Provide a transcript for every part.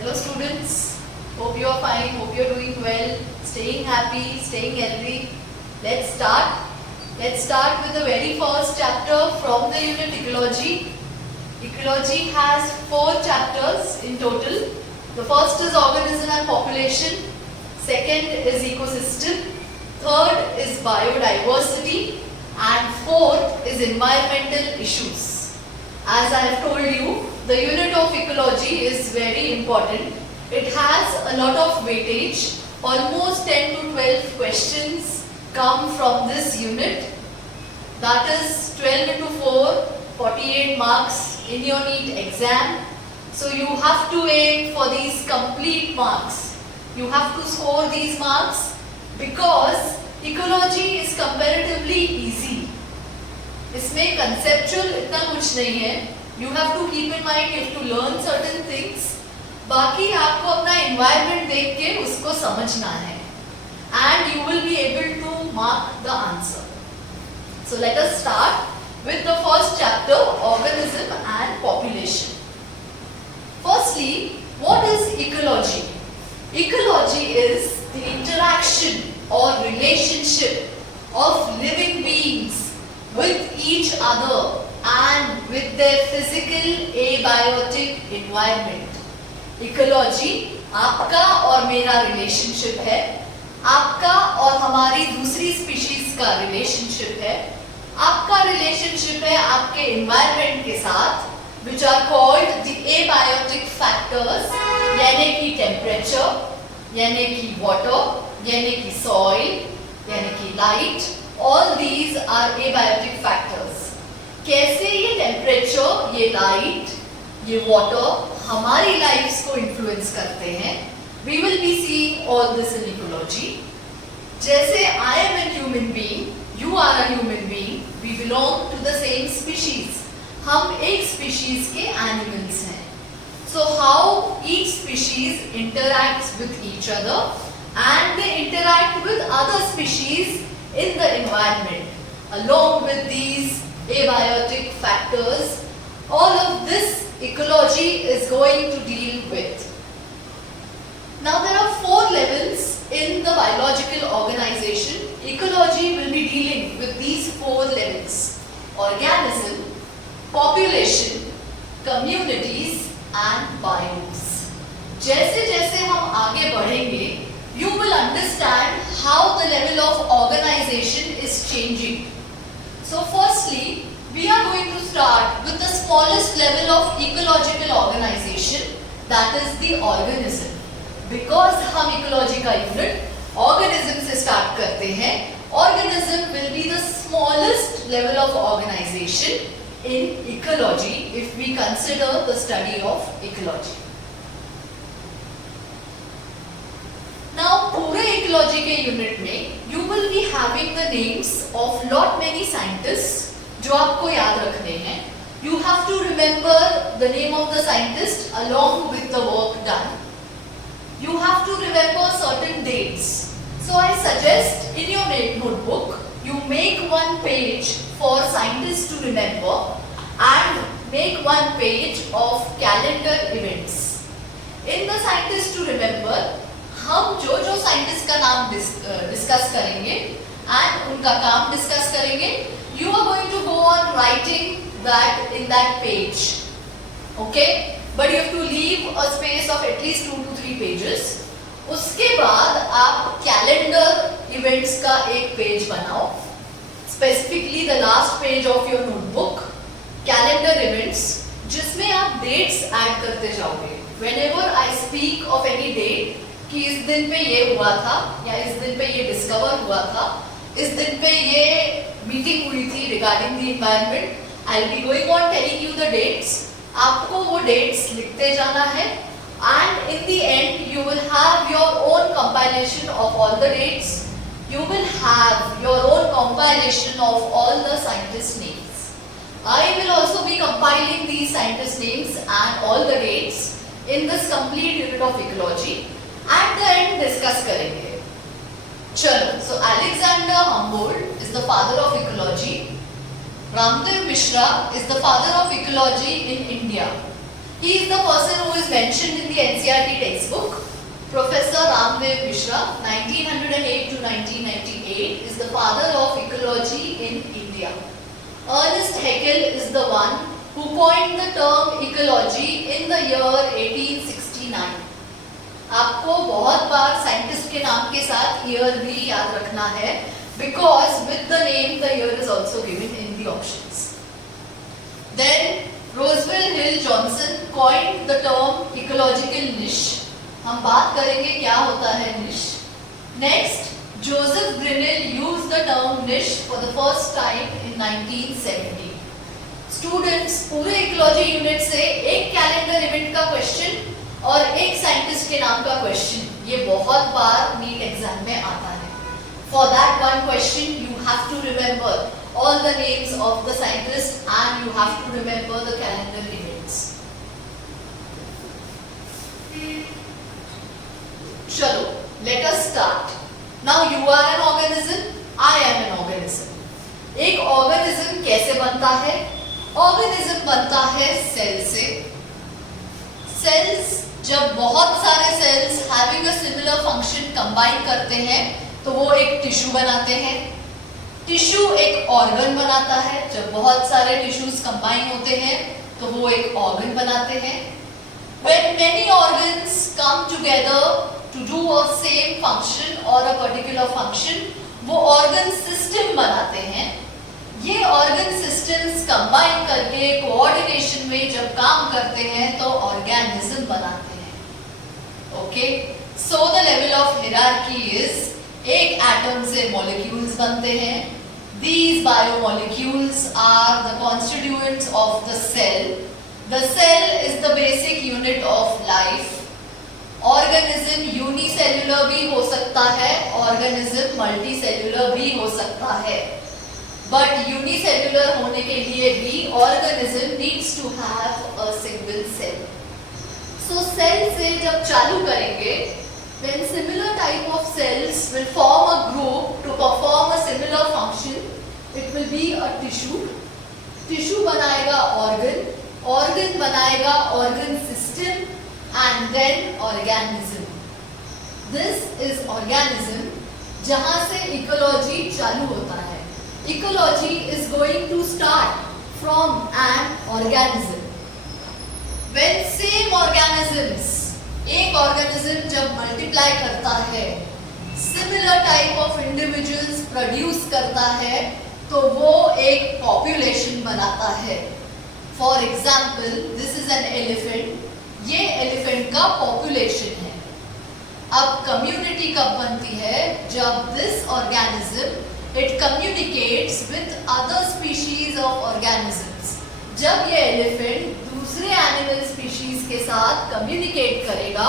Hello students, hope you are fine, hope you are doing well, staying happy, staying healthy. Let's start. Let's start with the very first chapter from the unit Ecology. Ecology has 4 chapters in total. The first is organism and population, second is ecosystem, third is biodiversity, and fourth is environmental issues. As I have told you, the unit of ecology is very important. It has a lot of weightage. Almost 10 to 12 questions come from this unit. That is 12 into 4, 48 marks in your NEET exam. So you have to aim for these complete marks. You have to score these marks because ecology is comparatively easy. इसमें conceptual इतना कुछ नहीं है. You have to keep in mind, you have to learn certain things. बाकी आपको अपना environment देख के उसको समझना है. And you will be able to mark the answer. So let us start with the first chapter, organism and population. Firstly, what is ecology? Ecology is the interaction or relationship of living beings with each other and with their physical abiotic environment. Ecology आपका और मेरा relationship है, आपका और हमारी दूसरी species का relationship है, आपका relationship है आपके environment के साथ, which are called the abiotic factors, यानी कि temperature, यानी कि water, यानी कि soil, यानी कि light. All these are abiotic factors. कैसे ये टेम्परेचर, ये लाइट, ये वाटर हमारी लाइफ्स को इन्फ्लुएंस करते हैं. We will be seeing all this in ecology. जैसे I am a human being, you are a human being, we belong to the same species. हम एक species के animals हैं. So how each species interacts with each other and they interact with other species in the environment along with these abiotic factors, all of this ecology is going to deal with. Now there are 4 levels in the biological organization. Ecology will be dealing with these 4 levels: organism, population, communities and biomes. जैसे जैसे हम आगे बढ़ेंगे, you will understand how the level of organization is changing. So firstly, we are going to start with the smallest level of ecological organization, that is the organism. Because हम ecology का unit organism से start करते हैं, organism will be the smallest level of organization in ecology if we consider the study of ecology. Now पूरे ecology के unit में you will be having the names of lot many scientists जो आपको याद रखने हैं. You have to remember the name of the scientist along with the work done. You have to remember certain dates. So I suggest in your notebook you make one page for scientists to remember and make one page of calendar events. In the scientists to remember, हम जो scientist का नाम discuss करेंगे and उनका काम discuss करेंगे, you are going to go on writing that in that page, okay? But you have to leave a space of at least 2 to 3 pages. उसके बाद आप कैलेंडर इवेंट्स का एक पेज बनाओ, specifically the last page of your notebook, calendar events, जिसमें आप dates add करते जाओगे. Whenever I speak of any date, कि इस दिन पे ये हुआ था या इस दिन पे ये डिस्कवर हुआ था, इस दिन पे ये मीटिंग हुई थी regarding the environment, I will be going on telling you the dates. आपको वो डेट्स लिखते जाना है and in the end you will have your own compilation of all the dates. You will have your own compilation of all the scientist names. I will also be compiling these scientist names and all the dates in this complete unit of ecology. At the end discuss करेंगे. चलो, so Alexander Humboldt is the father of ecology. Ramdev Mishra is the father of ecology in India. He is the person who is mentioned in the NCERT text book. Professor Ramdev Mishra, 1908 to 1998, is the father of ecology in India. Ernest Haeckel is the one who coined the term ecology in the year 1869. आपको बहुत बार scientist के नाम के साथ year भी याद रखना है, because with the name the year is also given in the options. Then Roswell Hill Johnson coined the term ecological niche. हम बात करेंगे क्या होता है niche. Next, Joseph Grinnell used the term niche for the first time in 1970. Students, पूरे ecology unit से एक calendar event का क्वेश्चन और एक साइंटिस्ट के नाम का क्वेश्चन, ये बहुत बार नीट एग्जाम में आता है. For that one question you have to remember all the names of the scientists and you have to remember the calendar events. Chalo, let us start. Now you are an organism, I am an organism. एक organism कैसे बनता है? Organism बनता है cell से. Cells जब बहुत सारे sales having a similar function combine करते हैं तो वो एक टिश्यू बनाते हैं. टिश्यू एक ऑर्गन बनाता है. जब बहुत सारे टिश्यूज कंबाइन होते हैं तो वो एक ऑर्गन बनाते हैं. When many organs come together to do a same function or a particular function, वो ऑर्गन सिस्टम बनाते हैं. ये ऑर्गन सिस्टम्स कंबाइन करके कोऑर्डिनेशन में जब काम करते हैं तो ऑर्गेनिज्म बनाते हैं. Okay, so the level of hierarchy is एक एटम से मॉलिक्यूल्स बनते हैं. These biomolecules are the constituents of the cell. The cell is the basic unit of life. Organism unicellular भी हो सकता है, organism multicellular भी हो सकता है. But unicellular होने के लिए भी organism needs to have a single cell. So cell से जब चालू करेंगे, when similar type of cells will form a group to perform a similar function, it will be a tissue. Tissue बनाएगा organ, organ बनाएगा organ system, and then organism. This is organism जहाँ से ecology चालू होता है. Ecology is going to start from an organism. When same organisms, एक organism जब multiply करता है, similar type of individuals produce करता है, तो वो एक population बनाता है. For example, this is an elephant. ये elephant का population है. अब community कब बनती है? जब this organism it communicates with other species of organisms. जब ये elephant दूसरे animal species के साथ communicate करेगा,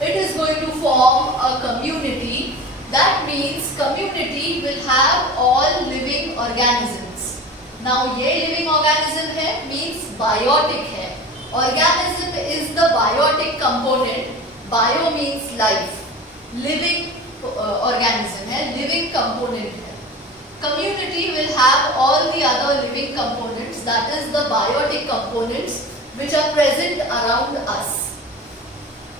it is going to form a community. That means community will have all living organisms. Now ये living organism है means biotic है. Organism is the biotic component. Bio means life. Living organism है, living component है. Community will have all the other living components, that is the biotic components which are present around us.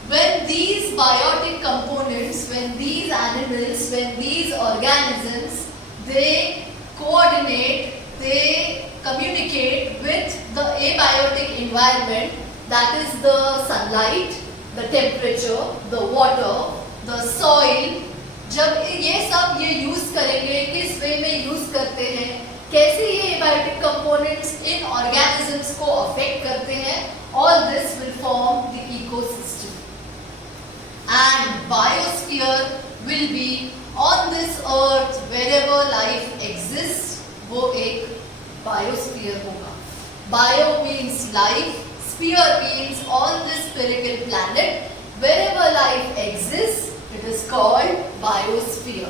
When these biotic components, when these animals, when these organisms, they coordinate, they communicate with the abiotic environment, that is the sunlight, the temperature, the water, the soil. जब ये सब ये use करेंगे, किस वे में use करते हैं, कैसे ये एबायोटिक कंपोनेंट्स इन ऑर्गेनिजम्स को अफेक्ट करते हैं, all this will form the ecosystem. And biosphere will be on this earth wherever life exists, वो एक biosphere होगा. Bio means life, sphere means on this spherical planet, wherever life exists, it is called biosphere.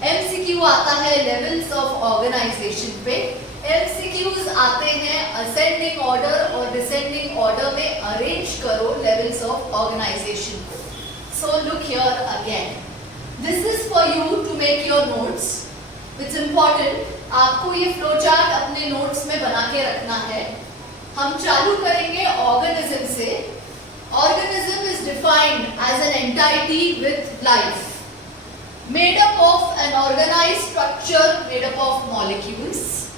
MCQ आता है levels of organization पे. MCQs आते हैं ascending order और descending order में arrange करो levels of organization को. So look here again. This is for you to make your notes. It's important. आपको ये flow chart अपने notes में बना के रखना है. हम चालू करेंगे organism से. Organism is different defined as an entity with life, made up of an organized structure made up of molecules.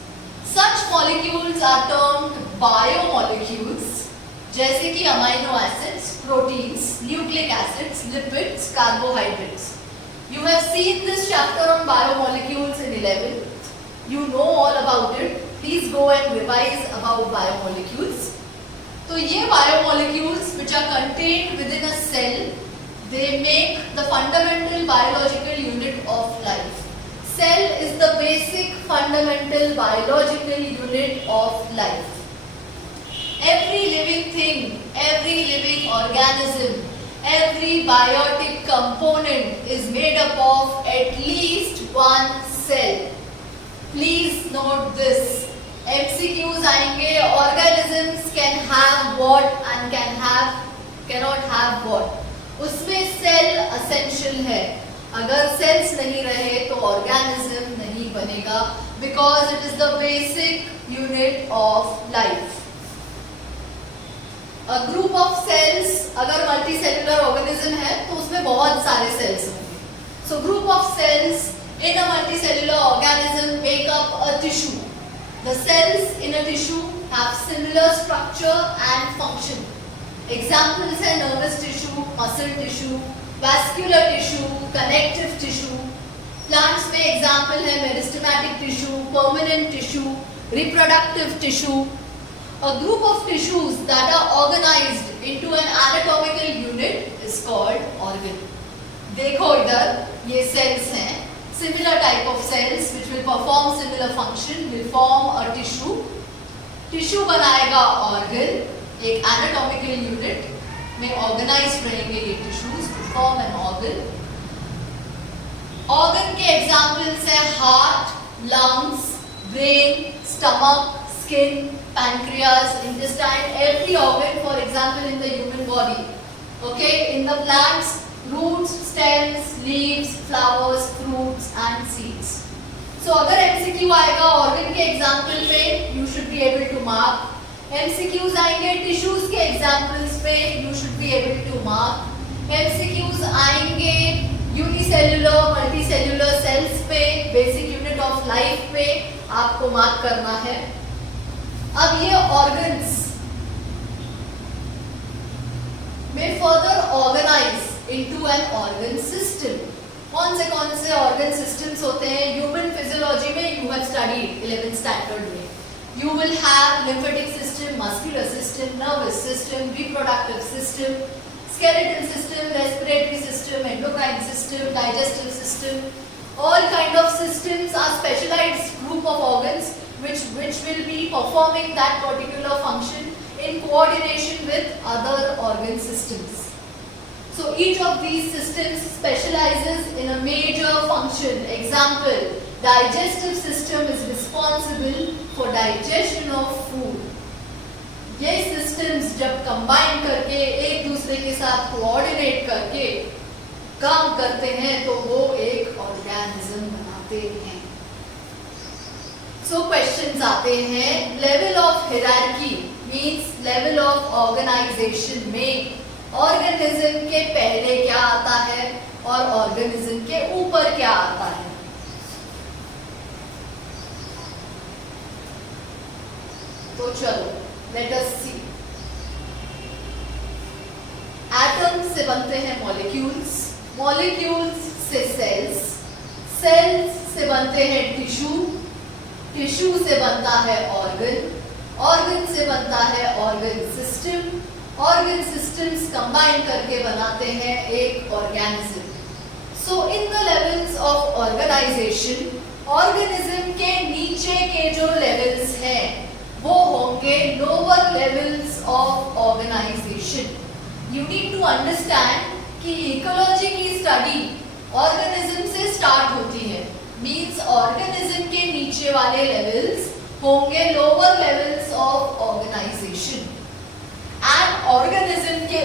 Such molecules are termed biomolecules, जैसे कि amino acids, proteins, nucleic acids, lipids, carbohydrates. You have seen this chapter on biomolecules in 11th. You know all about it. Please go and revise about biomolecules. तो ये biomolecules which are contained within a cell, they make the fundamental biological unit of life. Cell is the basic fundamental biological unit of life. Every living thing, every living organism, every biotic component is made up of at least one cell. Please note this. MCQs आएंगे, organisms can have what and cannot have what. उसमें cell essential है. अगर cells नहीं रहे तो organism नहीं बनेगा, because it is the basic unit of life. A group of cells, अगर multicellular organism है तो उसमें बहुत सारे cells होंगे. So group of cells in a multicellular organism make up a tissue. The cells in a tissue have similar structure and function. Examples are nervous tissue, muscle tissue, vascular tissue, connective tissue. Plants में example है meristematic tissue, permanent tissue, reproductive tissue. A group of tissues that are organized into an anatomical unit is called organ. देखो इधर ये cells हैं. Similar type of cells which will perform similar function will form a tissue. Tissue बनाएगा organ. एक anatomical unit में organized रहेंगे ये tissues to form an organ. Organ के examples है heart, lungs, brain, stomach, skin, pancreas, intestine. Every organ, for example, in the human body. Okay, in the plants, roots, stems, leaves, flowers, fruits and seeds. So अगर MCQ आएगा organ के example पे, you should be able to mark. MCQs आएंगे tissues के examples पे, you should be able to mark. MCQs आएंगे unicellular, multicellular cells पे, basic unit of life पे, आपको mark करना है. अब ये organs may further organize into an organ system. कौन से organ systems होते हैं? Human physiology में you have studied 11th standard में. You will have lymphatic system, muscular system, nervous system, reproductive system, skeletal system, respiratory system, endocrine system, digestive system. All kind of systems are specialized group of organs which will be performing that particular function in coordination with other organ systems. So each of these systems specializes in a major function. Example, digestive system is responsible for digestion of food. ये systems जब combine करके एक दूसरे के साथ coordinate करके काम करते हैं तो वो एक organism बनाते हैं. So questions आते हैं. Level of hierarchy means level of organization में ऑर्गेनिज्म के पहले क्या आता है और ऑर्गेनिज्म के ऊपर क्या आता है. तो चलो लेट अस सी. एटम से बनते हैं मॉलिक्यूल्स, मॉलिक्यूल्स से सेल्स, सेल्स से बनते हैं टिश्यू, टिश्यू से बनता है ऑर्गन, ऑर्गन से बनता है organ system, organ systems combine करके बनाते हैं एक organism. So in the levels of organization, organism के नीचे के जो लेवल्स हैं वो होंगे lower levels of organization. You need to understand कि इकोलॉजी की स्टडी ऑर्गेनिज्म से स्टार्ट होती है. मींस ऑर्गेनिज्म के नीचे वाले लेवल्स होंगे lower levels of organization. And organism के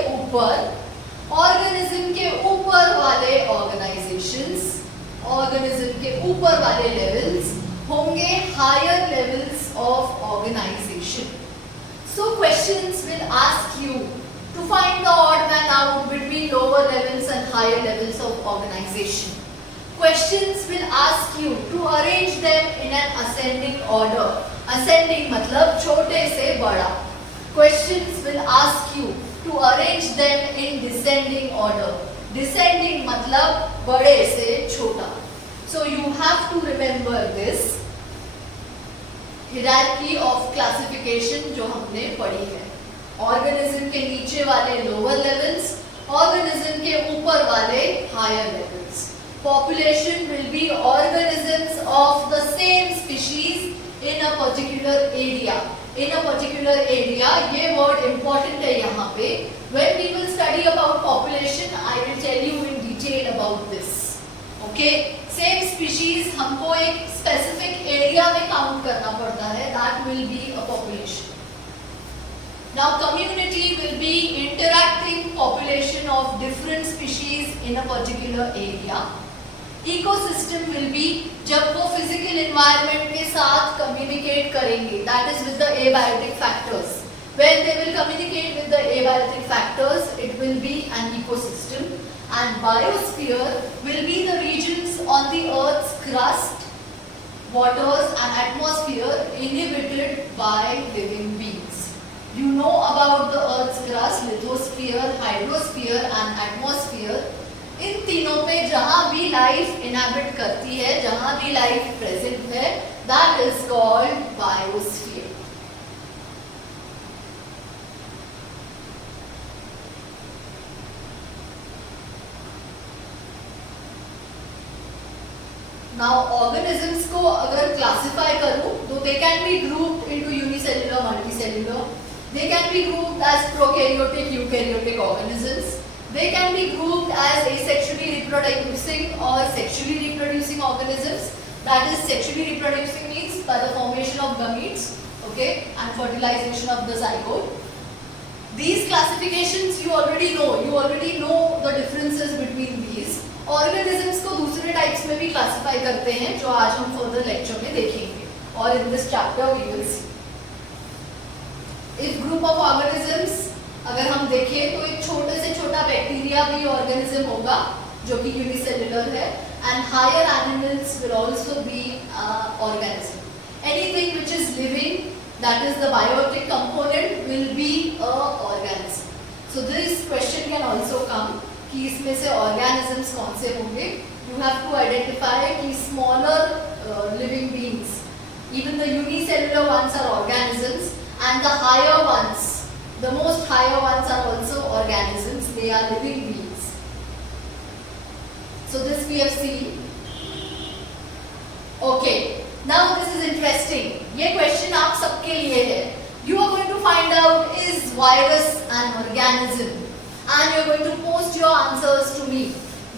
ऊपर वाले ऑर्गेनाइजेशंस, ऑर्गेनिज्म के ऊपर वाले लेवल्स होंगे higher levels of organization. So questions will ask you to find the odd man out between higher levels of organization. Questions will ask you to arrange them in an ascending order. Ascending मतलब छोटे से बड़ा. Questions will ask you to arrange them in descending order. Descending मतलब बड़े से छोटा. So you have to remember this hierarchy of classification जो हमने पढ़ी है. Organism के नीचे वाले lower levels, organism के ऊपर वाले higher levels. Population will be organisms of the same species in a particular area. In a particular area, ये word important है यहाँ पे. When we will study about population, I will tell you in detail about this. Okay? Same species हमको एक specific area में count करना पड़ता है. That will be a population. Now community will be interacting population of different species in a particular area. Ecosystem will be जब वो physical environment के साथ communicate करेंगे, that is with the abiotic factors. When they will communicate with the abiotic factors, it will be an ecosystem. And biosphere will be the regions on the Earth's crust, waters and atmosphere inhabited by living beings. You know about the Earth's crust, lithosphere, hydrosphere and atmosphere. इन तीनों पे जहां भी life inhabit करती है, जहां भी life present है, that is called biosphere. Now organisms को अगर क्लासिफाई करूं तो they can be grouped into unicellular, multicellular. They can be grouped as prokaryotic, eukaryotic organisms. They can be grouped as asexually reproducing or sexually reproducing organisms. That is, sexually reproducing means by the formation of gametes, okay, and fertilization of the zygote. These classifications you already know. You already know the differences between these. Organisms को दूसरे types में भी classify करते हैं, जो आज हम further lecture में देखेंगे. और in this chapter we will see. If group of organisms अगर हम देखें तो एक छोटे से छोटा बैक्टीरिया भी ऑर्गेनिज्म होगा जो कि यूनिसेल्युलर है. And higher animals will also be organism. Anything which is living, that is the biotic component, will be a organism. So this question can also come कि इसमें से ऑर्गेनिजम्स कौन से होंगे. यू हैव टू आइडेंटिफाई कि smaller living beings, even the unicellular ones are organisms and the higher ones, the most higher ones are also organisms. They are living beings. So this we have seen. Okay, now this is interesting. ये question आप सबके लिए है. You are going to find out is virus an organism, and you are going to post your answers to me.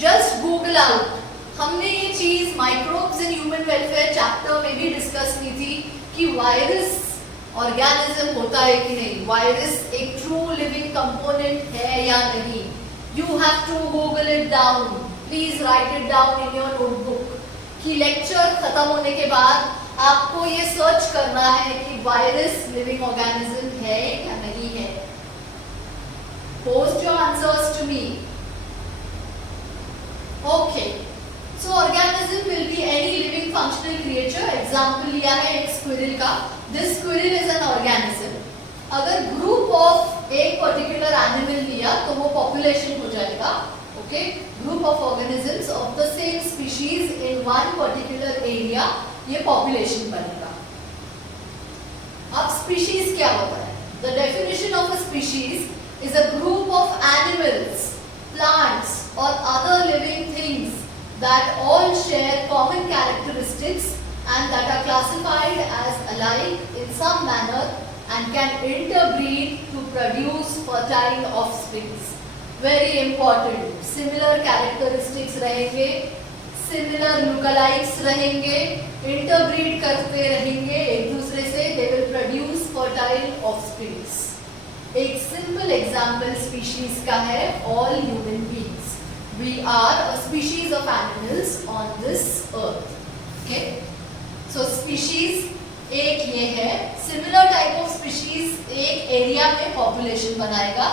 Just Google out. हमने ये चीज microbes in human welfare chapter में भी discuss की थी कि virus ऑर्गेनिज्म होता है कि नहीं, वायरस एक ट्रू लिविंग कंपोनेंट है या नहीं. You have to Google it down. Please write it down in your notebook कि लेक्चर खत्म होने के बाद आपको ये सर्च करना है कि वायरस लिविंग ऑर्गेनिज्म है या नहीं है. Post your answers to me. Okay, so organism will be any living functional creature. Example लिया है एक स्क्विरल का. This squirrel is an organism. अगर ग्रुप ऑफ एक पर्टिकुलर एनिमल लिया तो वो पॉपुलेशन हो जाएगा. Okay, group of organisms of the same species in one particular area, ये पॉपुलेशन बनेगा. अब स्पीशीज क्या होता है? The definition of a species is a group of animals, plants और other living things that all share common characteristics and that are classified as alike in some manner and can interbreed to produce fertile offsprings. Very important. Similar characteristics रहेंगे, similar lookalikes रहेंगे, interbreed करते रहेंगे एक दूसरे से. They will produce fertile offsprings. एक simple example species का है all human beings. We are a species of animals on this earth. Okay? So species एक ये है. Similar type of species एक area में population बनाएगा.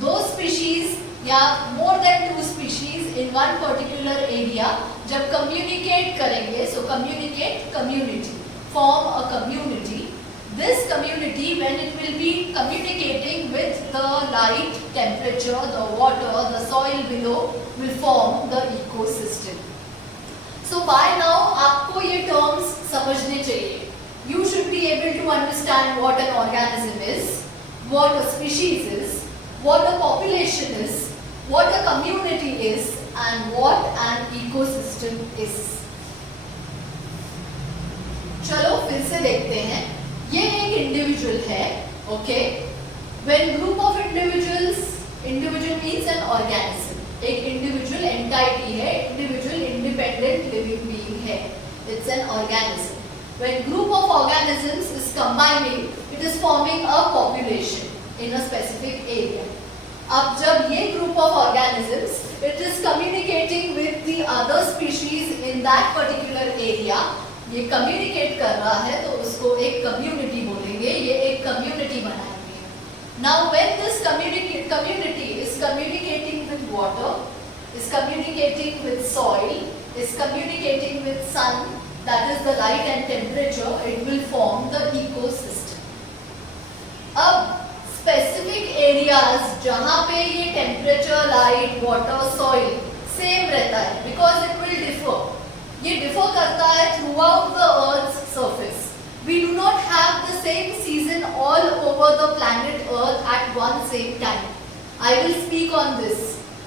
दो species या more than two species in one particular area जब communicate करेंगे, so communicate community, form a community. This community, when it will be communicating with the light, temperature, the water, the soil below, will form the ecosystem. So by now आपको ये terms समझने चाहिए. You should be able to understand what an organism is, what a species is, what a population is, what a community is, and what an ecosystem is. चलो फिर से देखते हैं. ये एक इंडिविजुअल है, okay. When group of individuals, individual means an organism. एक individual entity है, इंडिविजुअल इंडिपेंडेंट लिविंग बीइंग है. It's an organism. When group of organisms is combining, it is forming a population in a specific area. अब जब ये group of organisms, it is communicating with the other species in that particular area. ये communicate कर रहा है तो उसको एक कम्युनिटी बोलेंगे, ये एक कम्युनिटी बनाएंगे. Now when this community is communicating with water, is communicating with soil, is communicating with sun, that is the light and temperature, it will form the ecosystem. अब स्पेसिफिक एरियाज जहां पे ये temperature, light, water, soil same रहता है, because it will differ. ये differ करता है throughout the earth surface. We do not have the same season all over the planet Earth eight one same time. I will speak on this.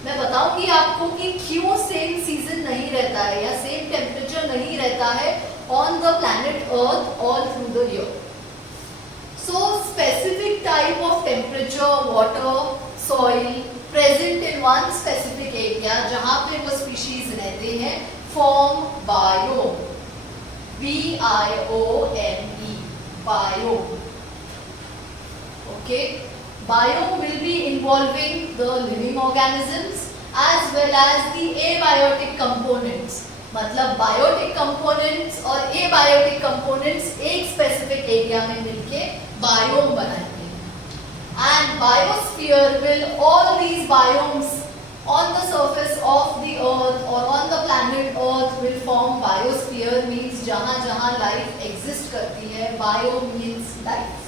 मैं बताऊंगी आपको कि क्यों same season नहीं रहता है या सेम टेम्परेचर नहीं रहता है on the planet earth all through the year. So specific type of temperature, water, soil present in one specific area जहां पे वो स्पीशीज रहते हैं, form biome. B-I-O-M-E, biome. Okay, biome will be involving the living organisms as well as the abiotic components. मतलब biotic components और abiotic components एक specific area में मिलके biome बनाएंगे. And biosphere will all these biomes on the surface of the earth or on the planet earth will form biosphere. Means जहाँ जहाँ life exist करती है, bio means life.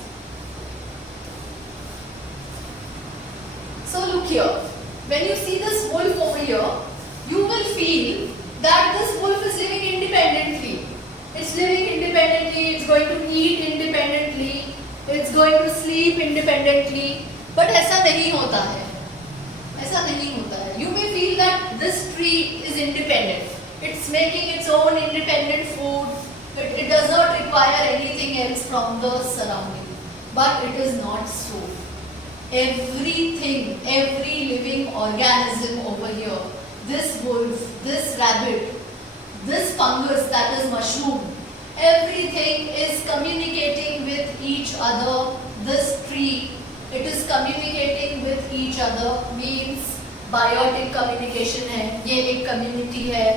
So look here, when you see this wolf over here, you will feel that this wolf is living independently. It's living independently, it's going to eat independently, it's going to sleep independently. But ऐसा नहीं होता है. ऐसा नहीं होता है. You may feel that this tree is independent. It's making its own independent food. It does not require anything else from the surrounding. But it is not so. Everything, every living organism over here, this wolf, this rabbit, this fungus, that is mushroom, everything is communicating with each other. This tree, it is communicating with each other, means biotic communication है. ये एक community है.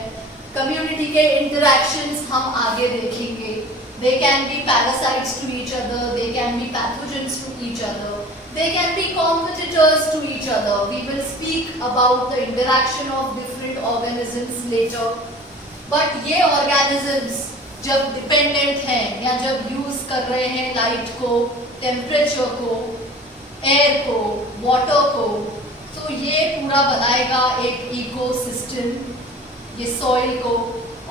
Community के interactions हम आगे देखेंगे. They can be parasites to each other, they can be pathogens to each other, they can be competitors to each other. We will speak about the interaction of different organisms later. But ये organisms जब dependent हैं या जब use कर रहे हैं light को, temperature को, एयर को, वाटर को, तो ये पूरा बनाएगा एक इकोसिस्टम. ये सॉइल को,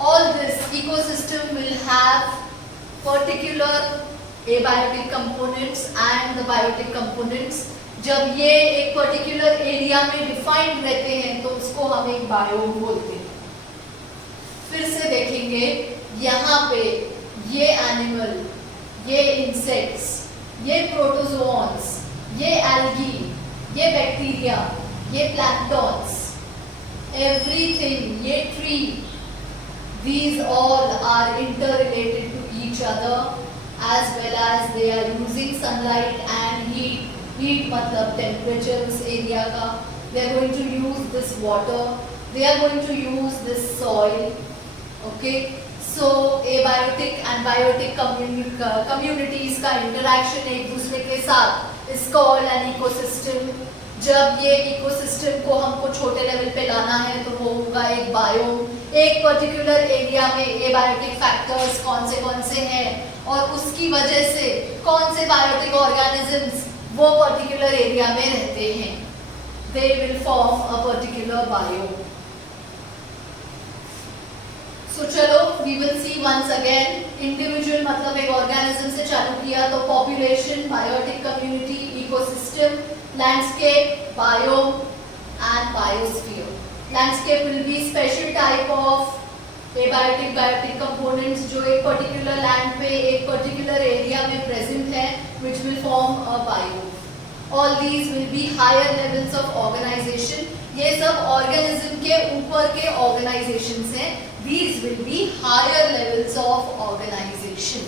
all this ecosystem will have particular abiotic components and the biotic components. जब ये एक पर्टिकुलर एरिया में डिफाइंड रहते हैं तो उसको हम एक बायोम बोलते हैं. फिर से देखेंगे यहाँ पे ये एनिमल, ये इंसेक्ट्स, ये प्रोटोजोन्स, ये एल्गी, ये बैक्टीरिया, ये प्लैंक्टॉन्स, एवरीथिंग, ये tree, these all are interrelated to each other as well as they are using sunlight and heat. Heat मतलब temperature उस area का. They are going to use this water. They are going to use this soil. Okay. So abiotic and biotic communities का interaction एक दूसरे के साथ is called an ecosystem. जब ये इकोसिस्टम को हमको छोटे लेवल पे लाना है तो वो होगा एक बायोम, एक पर्टिकुलर एरिया में एबायोटिक फैक्टर्स कौन से हैं और उसकी वजह से कौन से बायोटिक ऑर्गेनिजम्स वो पर्टिकुलर एरिया में रहते हैं. They will form a particular biome. So चलो we will see once again. Individual मतलब एक organism से चालू किया तो population, biotic community, ecosystem, landscape, biome and biosphere. Landscape will be special type of abiotic biotic components जो एक particular land पे एक particular area में present है which will form a biome. All these will be higher levels of organization. ये सब organism के ऊपर के organizations हैं. These will be higher levels of organization.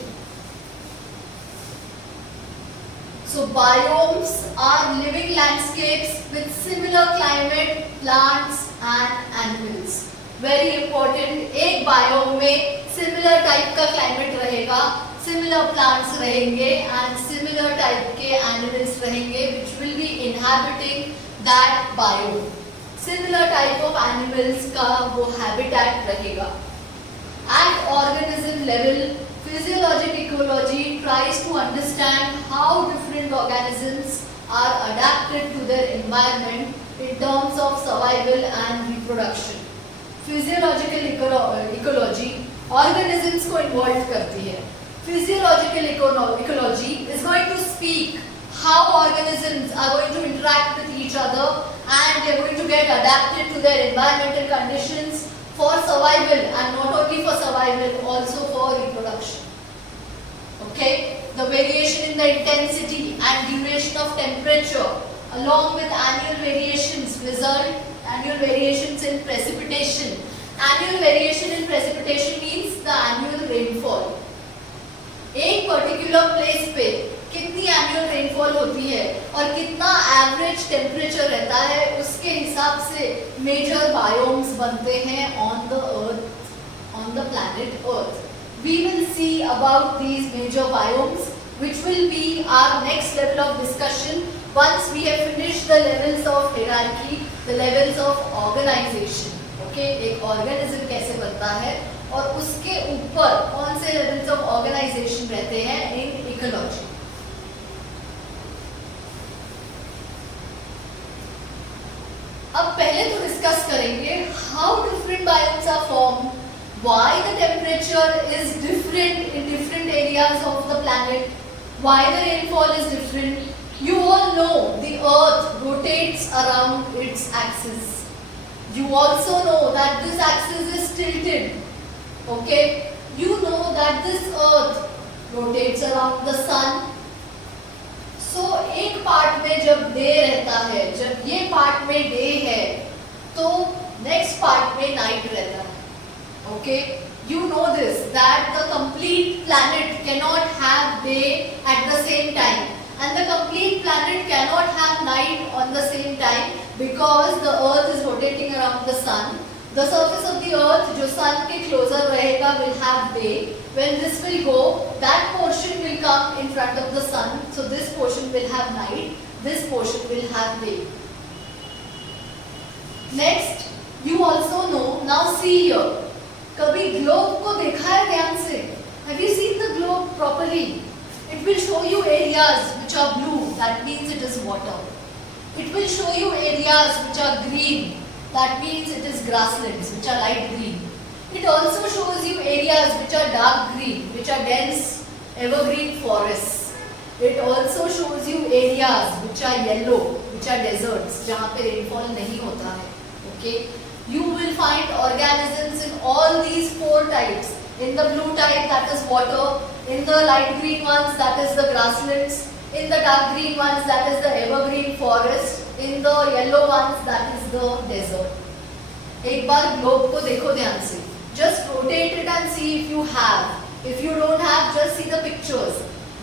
So biomes are living landscapes with similar climate, plants and animals. Very important. एक biome में similar type का climate रहेगा, similar plants रहेंगे and similar type के animals रहेंगे which will be inhabiting that biome. Similar type of animals का वो habitat रहेगा. At organism level, physiologic ecology tries to understand how different organisms are adapted to their environment in terms of survival and reproduction. Physiological ecology organisms को involve करती है. Physiological ecology is going to speak how organisms are going to interact with each other and they are going to get adapted to their environmental conditions for survival and not only for survival also for reproduction. Okay, the variation in the intensity and duration of temperature along with annual variations result annual variations in precipitation. Annual variation in precipitation means the annual rainfall. एक particular place पे कितनी annual rainfall होती है और कितना average temperature रहता है उसके हिसाब से मेजर बायोम्स बनते हैं on the earth, on the planet earth. We will see about these major biomes which will be our next level of discussion once we have finished the levels of hierarchy, the levels of organization. Okay, एक organism कैसे बनता है और उसके ऊपर कौन से levels of organisation रहते हैं इन इकोलॉजी. अब पहले तो डिस्कस करेंगे how different biomes are form, why the temperature is different in different areas of the planet, why the rainfall is different. You all know the earth rotates around its axis. You also know that this axis is tilted. Okay, you know that this earth rotates around the sun. So एक part में जब day रहता है, जब ये part में day है तो नेक्स्ट पार्ट में नाइट रहता है. Okay, you know this that the complete planet cannot have day at the same time and the complete planet cannot have night on the same time because the earth is rotating around the sun. The surface of the earth जो sun के closer रहेगा will have day. When this will go, that portion will come in front of the sun. So this portion will have night. This portion will have day. Next, you also know. Now see here. कभी globe को देखा है ध्यान से? Have you seen the globe properly? It will show you areas which are blue. That means it is water. It will show you areas which are green. That means it is grasslands which are light green. It also shows you areas which are dark green, which are dense evergreen forests. It also shows you areas which are yellow, which are deserts, जहाँ पे rainfall नहीं होता है. Okay, you will find organisms in all these four types. In the blue type, that is water. In the light green ones, that is the grasslands. In the dark green ones, that is the evergreen forest. In the yellow ones, that is the desert. एक बार globe को देखो ध्यान से. Just rotate it and see if you have. If you don't have, just see the pictures.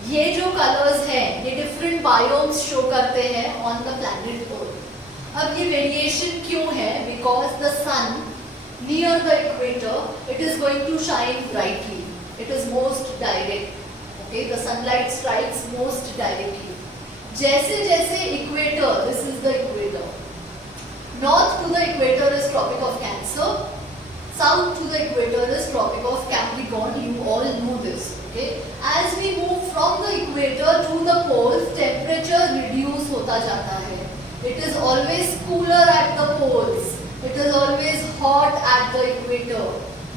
ये जो colors हैं, ये different biomes show करते हैं on the planet Earth. अब ये variation क्यों है? Because the sun near the equator, it is going to shine brightly. It is most direct. Okay, the sunlight strikes most directly. जैसे जैसे equator, this is the equator. North to the equator is Tropic of Cancer. south to the equator is Tropic of Capricorn. You all know this. Okay. As we move from the equator to the poles, temperature reduce होता जाता है. It is always cooler at the poles. It is always hot at the equator.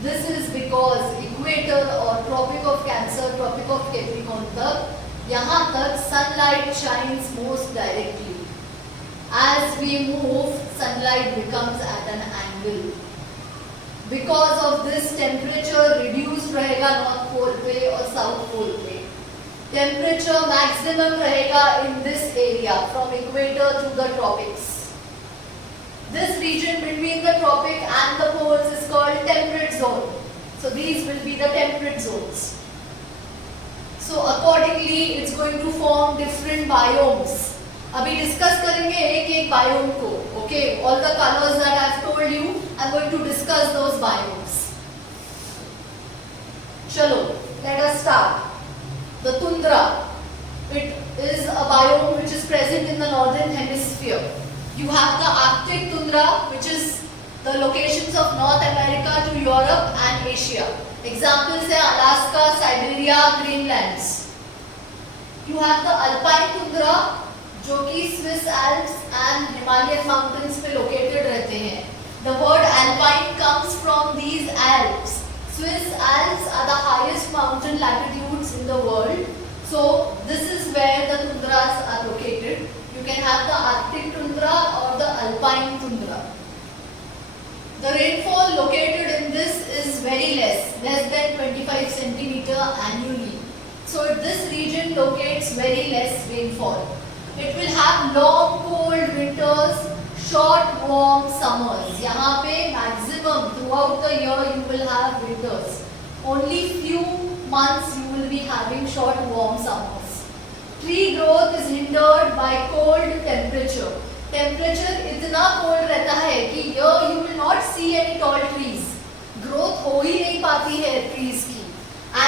This is because equator or Tropic of Cancer, Tropic of Capricorn तक यहाँ तक sunlight shines most directly. As we move, sunlight becomes at an angle. Because of this, temperature reduced रहेगा North Pole पे और South Pole पे. Temperature maximum रहेगा in this area from equator to the tropics. This region between the tropic and the poles is called temperate zone. So these will be the temperate zones. So accordingly, it's going to form different biomes. अभी discuss करेंगे एक एक biome को. Okay, all the colours that I have told you, I am going to discuss those biomes. चलो, let us start. The tundra, it is a biome which is present in the northern hemisphere. You have the Arctic tundra which is the locations of North America to Europe and Asia. Examples है Alaska, Siberia, Greenlands. You have the alpine tundra जो कि Swiss Alps and Himalayan mountains पे located रहते हैं. The word alpine comes from these Alps. Swiss Alps are the highest mountain latitudes in the world. So this is where the tundras are located. You can have the Arctic tundra or the Alpine tundra. The rainfall located in this is very less than 25 centimeter annually. So this region locates very less rainfall. It will have long cold winters, short warm summers. यहाँ पे maximum throughout the year you will have winters. Only few months you will be having short warm summers. Tree growth is hindered by cold temperature. Temperature इतना cold रहता है कि here you will not see any tall trees. Growth हो ही नहीं पाती है trees की.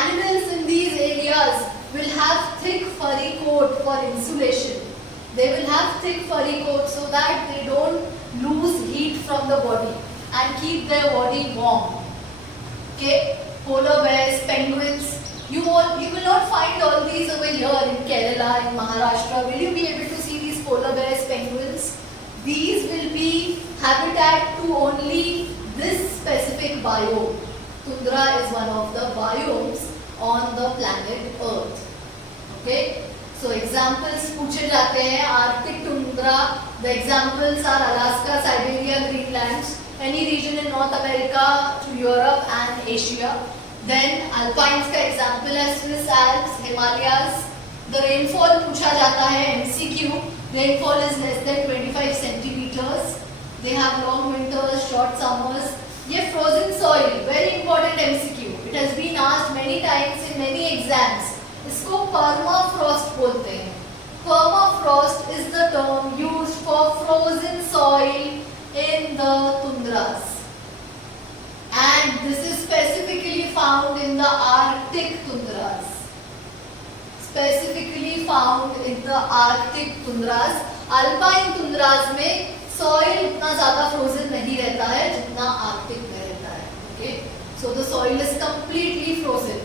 Animals in these areas will have thick furry coat for insulation. They will have thick furry coats so that they don't lose heat from the body and keep their body warm. Okay, polar bears, penguins. You will not find all these over here in Kerala, in Maharashtra. Will you be able to see these polar bears, penguins? These will be habitat to only this specific biome. Tundra is one of the biomes on the planet Earth. Okay. So examples पूछे जाते हैं. Arctic tundra, the examples are Alaska, Siberia, Greenland, any region in North America to Europe and Asia. Then alpines का example है Swiss Alps, Himalayas. The rainfall पूछा जाता है MCQ. Rainfall is less than 25 centimeters. They have long winters, short summers. ये frozen soil, very important MCQ. It has been asked many times in many exams. इसको permafrost बोलते हैं. Permafrost is the term used for frozen soil in the tundras, and this is specifically found in the Arctic tundras. Specifically found in the Arctic tundras. Alpine tundras में soil उतना ज़्यादा frozen नहीं रहता है जितना Arctic में रहता है. Okay, so the soil is completely frozen.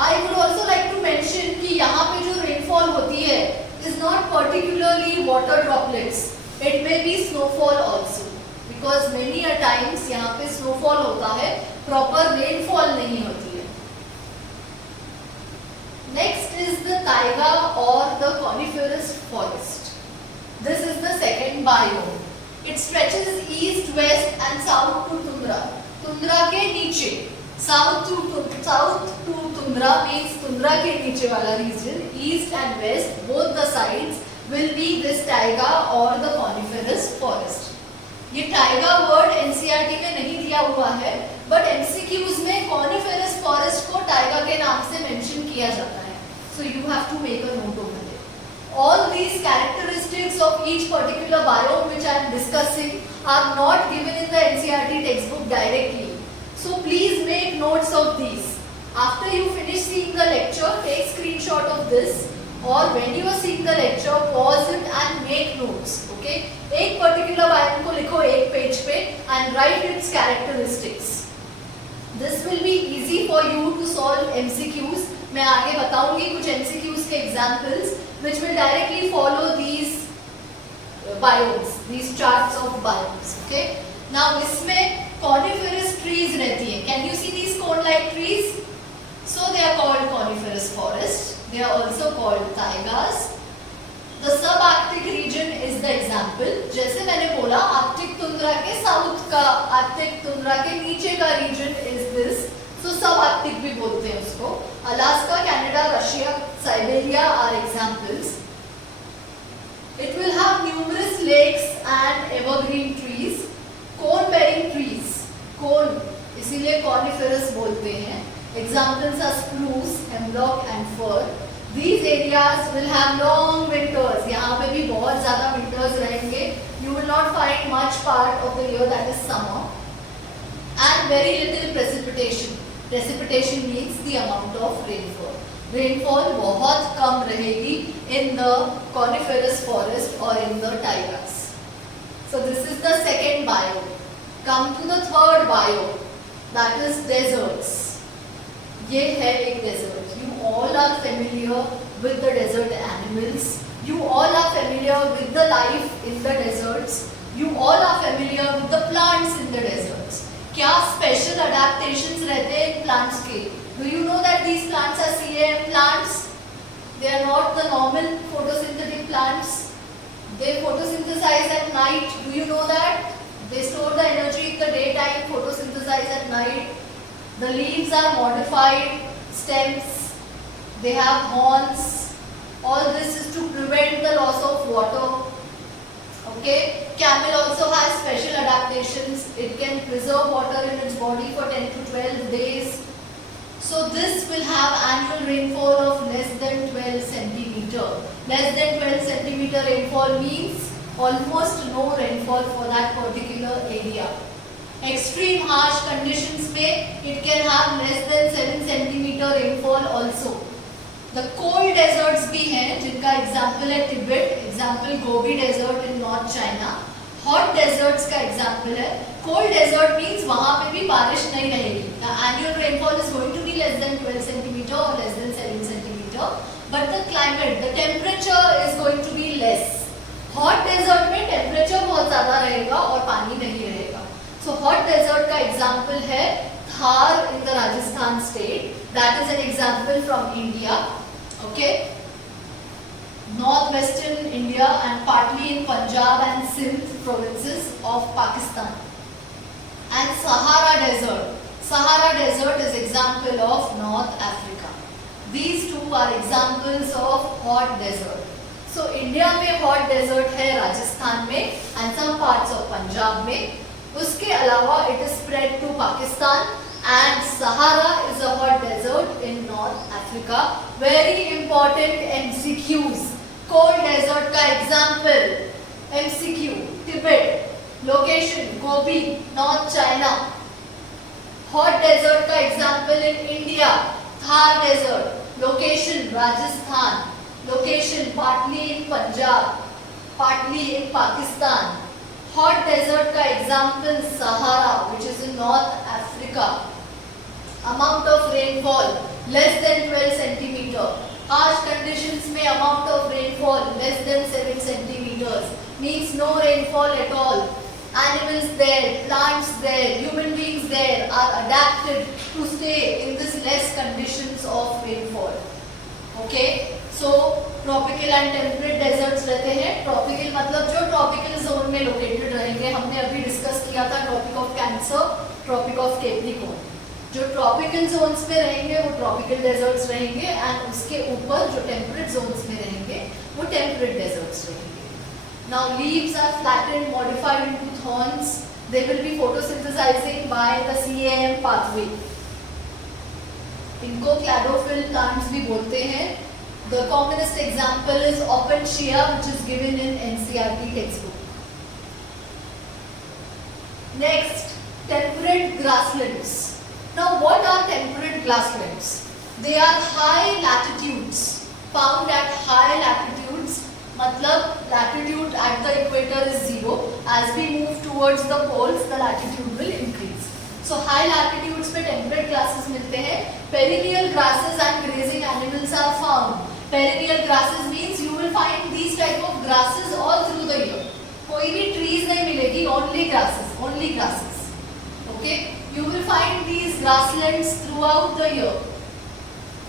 I would also like to mention कि यहाँ पे जो rainfall होती है is not particularly water droplets. It may be snowfall also, because many a times यहाँ पे snowfall होता है, proper rainfall नहीं होती है. Next is the taiga or the coniferous forest. This is the second biome. It stretches east, west and south to tundra. Tundra के नीचे. South to tundra means tundra के नीचे वाला region. East and west, both the sides will be this taiga or the coniferous forest. ये taiga word NCERT में नहीं दिया हुआ है, but MCQs में coniferous forest को taiga के नाम से mention किया जाता है. So you have to make a note over there. All these characteristics of each particular biome which I am discussing are not given in the NCERT textbook directly. So please make notes of these. After you finish seeing the lecture, take screenshot of this or when you are seeing the lecture, pause it and make notes. Okay, एक particular biome को लिखो एक page पे and write its characteristics. This will be easy for you to solve MCQs. मैं आगे बताऊंगी कुछ MCQs के examples which will directly follow these biomes, these charts of biomes. Okay, now इसमें coniferous trees रहती है. Can you see these cone-like trees? So they are called coniferous forest. They are also called taigas. The subarctic region is the example. जैसे मैंने बोला Arctic tundra के south का, Arctic tundra के नीचे का region is this. So subarctic भी बोलते हैं उसको. Alaska, Canada, Russia, Siberia are examples. It will have numerous lakes and evergreen trees. Cone-bearing trees. Cone इसीलिए coniferous बोलते हैं. Examples are spruce, hemlock and fir. These areas will have long winters. यहाँ पे भी बहुत ज़्यादा winters रहेंगे. You will not find much part of the year that is summer. And very little precipitation. Precipitation means the amount of rainfall. Rainfall बहुत कम रहेगी in the coniferous forest or in the taigas. So this is the second biome. Come to the third biome, that is deserts. ये है एक desert. You all are familiar with the desert animals. You all are familiar with the life in the deserts. You all are familiar with the plants in the deserts. क्या special adaptations रहते हैं plants के? Do you know that these plants are CAM plants? They are not the normal photosynthetic plants. They photosynthesize at night. Do you know that? They store the energy in the daytime, photosynthesize at night. The leaves are modified stems. They have horns. All this is to prevent the loss of water. Okay. Camel also has special adaptations. It can preserve water in its body for 10 to 12 days. So this will have annual rainfall of less than 12 centimeter. Less than 12 centimeter rainfall means almost no rainfall for that particular area. Extreme harsh conditions में it can have less than 7 centimeter rainfall also. The cold deserts भी हैं जिनका example है Tibet, example Gobi Desert in North China. Hot deserts का example है. Cold desert means वहाँ पे भी बारिश नहीं रहेगी. The annual rainfall is going to be less than 12 centimeter or less than 7 centimeter. But the climate, the temperature is going to be less. Hot desert में temperature बहुत ज़्यादा रहेगा और पानी नहीं रहेगा. So hot desert का example है Thar in the Rajasthan state. That is an example from India. Okay. Northwestern India and partly in Punjab and Sindh provinces of Pakistan. And Sahara Desert. Sahara Desert is example of North Africa. These two are examples of hot desert. So India में hot desert है राजस्थान में and some parts of Punjab में. उसके अलावा it is spread to Pakistan and Sahara is a hot desert in North Africa. Very important MCQs. Cold desert का example MCQ Tibet, location Gobi, North China. Hot desert का example in India Thar desert, location Rajasthan, location partly in Punjab, partly in Pakistan. Hot desert का example Sahara which is in North Africa. Amount of rainfall less than 12 centimeter. Harsh conditions में amount of rainfall less than 7 centimeters means no rainfall at all. Animals there, plants there, human beings there are adapted to stay in this less conditions of rainfall. Okay, so tropical and temperate deserts रहते हैं. Tropical मतलब जो tropical zone में located रहेंगे. हमने अभी discuss किया था Tropic of Cancer, Tropic of Capricorn. जो ट्रॉपिकल जोन्स में रहेंगे वो ट्रॉपिकल डेजर्ट्स रहेंगे एंड उसके ऊपर जो टेम्परेट जोन्स में रहेंगे वो टेम्परेट डेजर्ट्स रहेंगे. Now leaves are flattened modified into thorns. They will be photosynthesising by the CAM pathway. इनको क्लैडोफिल प्लांट्स भी बोलते हैं. The commonest example is Opuntia which is given in NCERT textbook. Next, temperate grasslands. Now what are temperate grasslands? They are high latitudes. found at high latitudes, मतलब latitude at the equator is 0. As we move towards the poles, the latitude will increase. So high latitudes पे temperate grasses मिलते हैं. Perennial grasses and grazing animals are found. Perennial grasses means you will find these type of grasses all through the year. कोई भी trees नहीं मिलेगी, only grasses, only grasses. Okay, you will find these grasslands throughout the year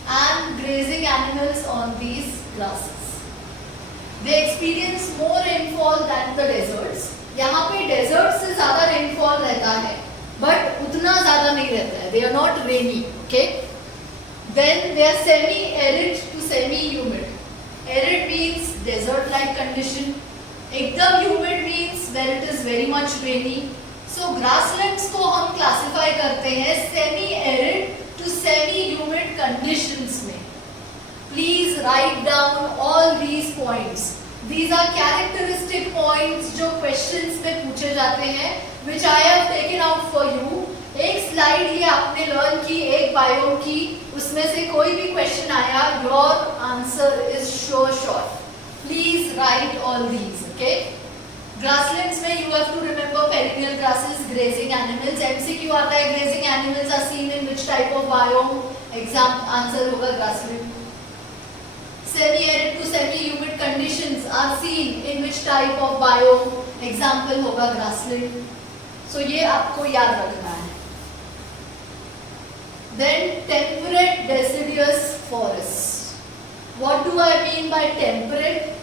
and grazing animals on these grasses. They experience more rainfall than the deserts. यहाँ पे desert से ज़्यादा rainfall रहता है, but उतना ज़्यादा नहीं रहता है. They are not rainy. Okay. Then they are semi-arid to semi-humid. Arid means desert-like condition. एकदम humid means where it is very much rainy. So grasslands को हम classify करते हैं semi-arid to semi-humid conditions में. Please write down all these points. These are characteristic points जो questions में पूछे जाते हैं, which I have taken out for you. एक स्लाइड ये आपने लर्न की, एक बायोम की, उसमें से कोई भी क्वेश्चन आया, your answer is sure. Please write all these. Okay. Grasslands में you have to remember perennial grasses, grazing animals. MCQ आता है, grazing animals are seen in which type of biome? Exam answer होगा grassland. Semi-arid to semi-humid conditions are seen in which type of biome? Example होगा grassland. So ये आपको याद रखना है. Then temperate deciduous forests. What do I mean by temperate?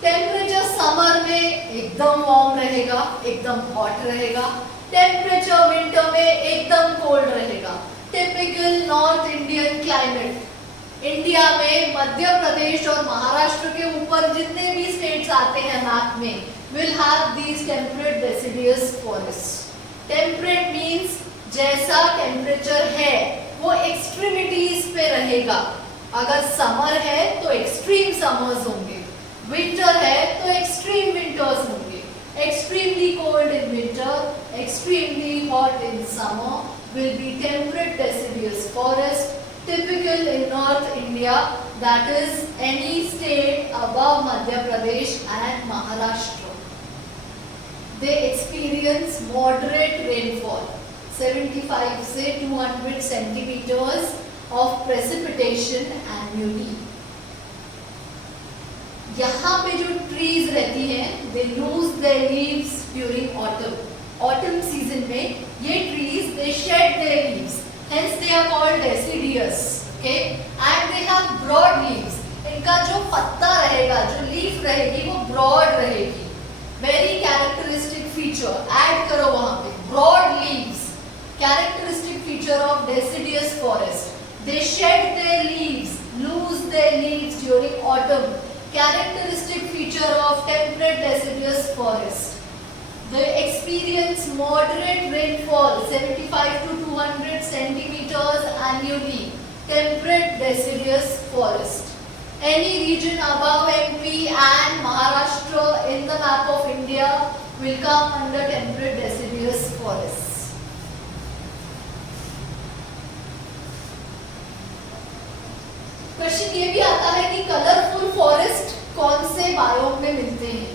Temperature summer में एकदम warm रहेगा, एकदम हॉट रहेगा. टेम्परेचर विंटर में एकदम कोल्ड रहेगा. Typical north Indian climate. India में मध्य प्रदेश और महाराष्ट्र के ऊपर जितने भी स्टेट्स आते हैं मैप में will have these temperate deciduous forest. Temperate means जैसा टेम्परेचर है वो एक्सट्रीमिटीज पे रहेगा. अगर समर है तो एक्सट्रीम समर्स होंगे, विंटर है तो एक्सट्रीम विंटर्स होंगे. Extremely cold in winter, extremely hot in summer will be temperate deciduous forest, typical in North India, that is any state above Madhya Pradesh and Maharashtra. They experience moderate rainfall, 75 से 200 centimeters of precipitation annually. यहाँ पे जो trees रहती हैं, they lose their leaves during autumn. Autumn season में ये trees they shed their leaves, hence they are called deciduous. Okay, and they have broad leaves. इनका जो पत्ता रहेगा, जो leaf रहेगी, वो broad रहेगी. Very characteristic feature. Add करो वहाँ पे broad leaves. Characteristic feature of deciduous forest. They shed their leaves, lose their leaves during autumn. Characteristic feature of temperate deciduous forest. They experience moderate rainfall, 75 to 200 centimeters annually. Temperate deciduous forest. Any region above MP and Maharashtra in the map of India will come under temperate deciduous forests. Question ये भी आता है कि colourful forest कौन से biome में मिलते हैं.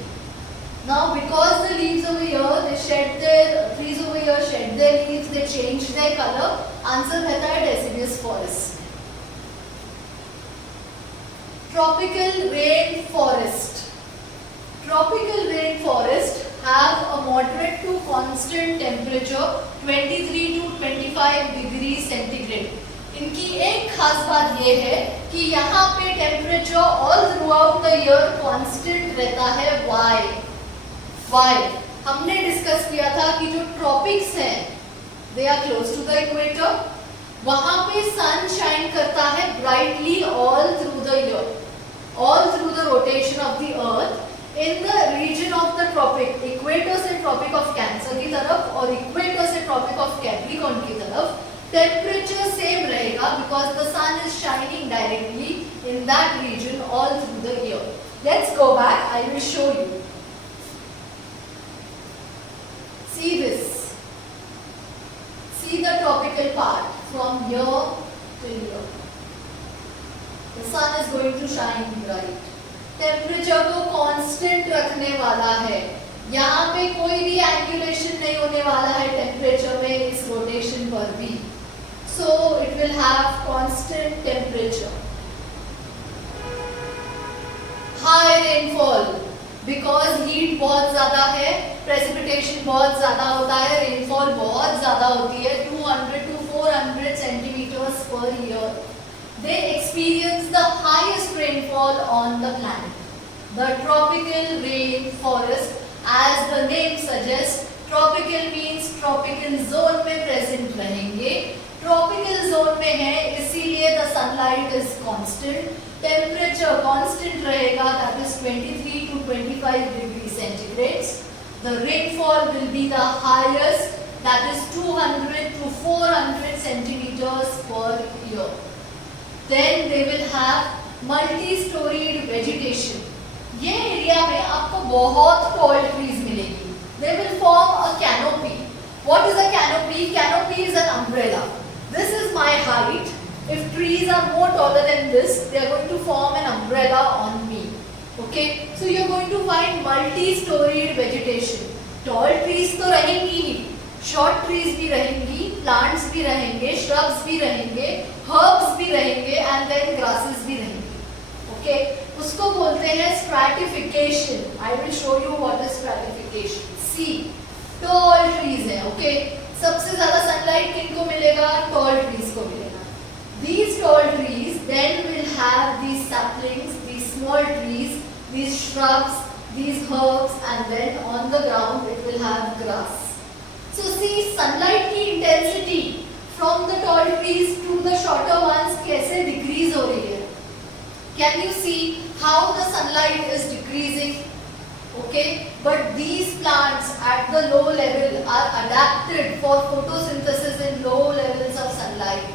Now because the leaves over here they shed their trees over here shed their leaves, they change their color. Answer रहता है deciduous forest. Tropical rain forest. Tropical rain forest have a moderate to constant temperature 23 to 25 degree centigrade. इनकी एक खास बात ये है कि यहाँ पे temperature all throughout the year constant रहता है. Why? हमने डिस्कस किया था कि जो ट्रॉपिक्स हैं they are close to the equator. वहाँ पे सन शाइन करता है brightly all through the year, all through the rotation of the earth. In the region of the tropic, equator से ट्रॉपिक ऑफ कैंसर की तरफ और equator से tropic of Capricorn की तरफ टेम्परेचर सेम रहेगा because the sun is shining directly in that region all through the year. Let's go back, I will show you. See this. See the tropical part from here to here. The sun is going to shine bright. Temperature को constant रखने वाला है, यहाँ पे कोई भी angulation नहीं होने वाला है टेम्परेचर में इस रोटेशन पर भी. So it will have constant temperature. High rainfall because heat बहुत ज़्यादा है, precipitation बहुत ज़्यादा होता है, rainfall बहुत ज़्यादा होती है, 200 to 400 centimeters per year. They experience the highest rainfall on the planet. The tropical rainforest, as the name suggests, tropical means tropical zone में present रहेंगे. Tropical zone में है इसीलिए the sunlight is constant. Temperature constant रहेगा, that is 23 to 25 degrees centigrade. The rainfall will be the highest, that is 200 to 400 centimeters per year. Then they will have multi-storied vegetation. ये area में आपको बहुत tall trees मिलेगी. They will form a canopy. What is a canopy? Canopy is an umbrella. This is my height. If trees are more taller than this, they are going to form an umbrella on me. Okay? So you are going to find multi-storied vegetation. Tall trees तो रहेंगी ही, short trees भी रहेंगी, plants भी रहेंगे, shrubs भी रहेंगे, herbs भी रहेंगे, and then grasses भी रहेंगे. Okay? उसको बोलते हैं stratification. I will show you what is stratification. See, tall trees हैं. Okay? सबसे ज़्यादा sunlight किनको मिलेगा? Tall trees को मिलेगा. These tall trees then will have these saplings, these small trees, these shrubs, these herbs, and then on the ground it will have grass. So see, sunlight की intensity from the tall trees to the shorter ones कैसे decrease हो रही है? Can you see how the sunlight is decreasing? Okay, but these plants at the low level are adapted for photosynthesis in low levels of sunlight.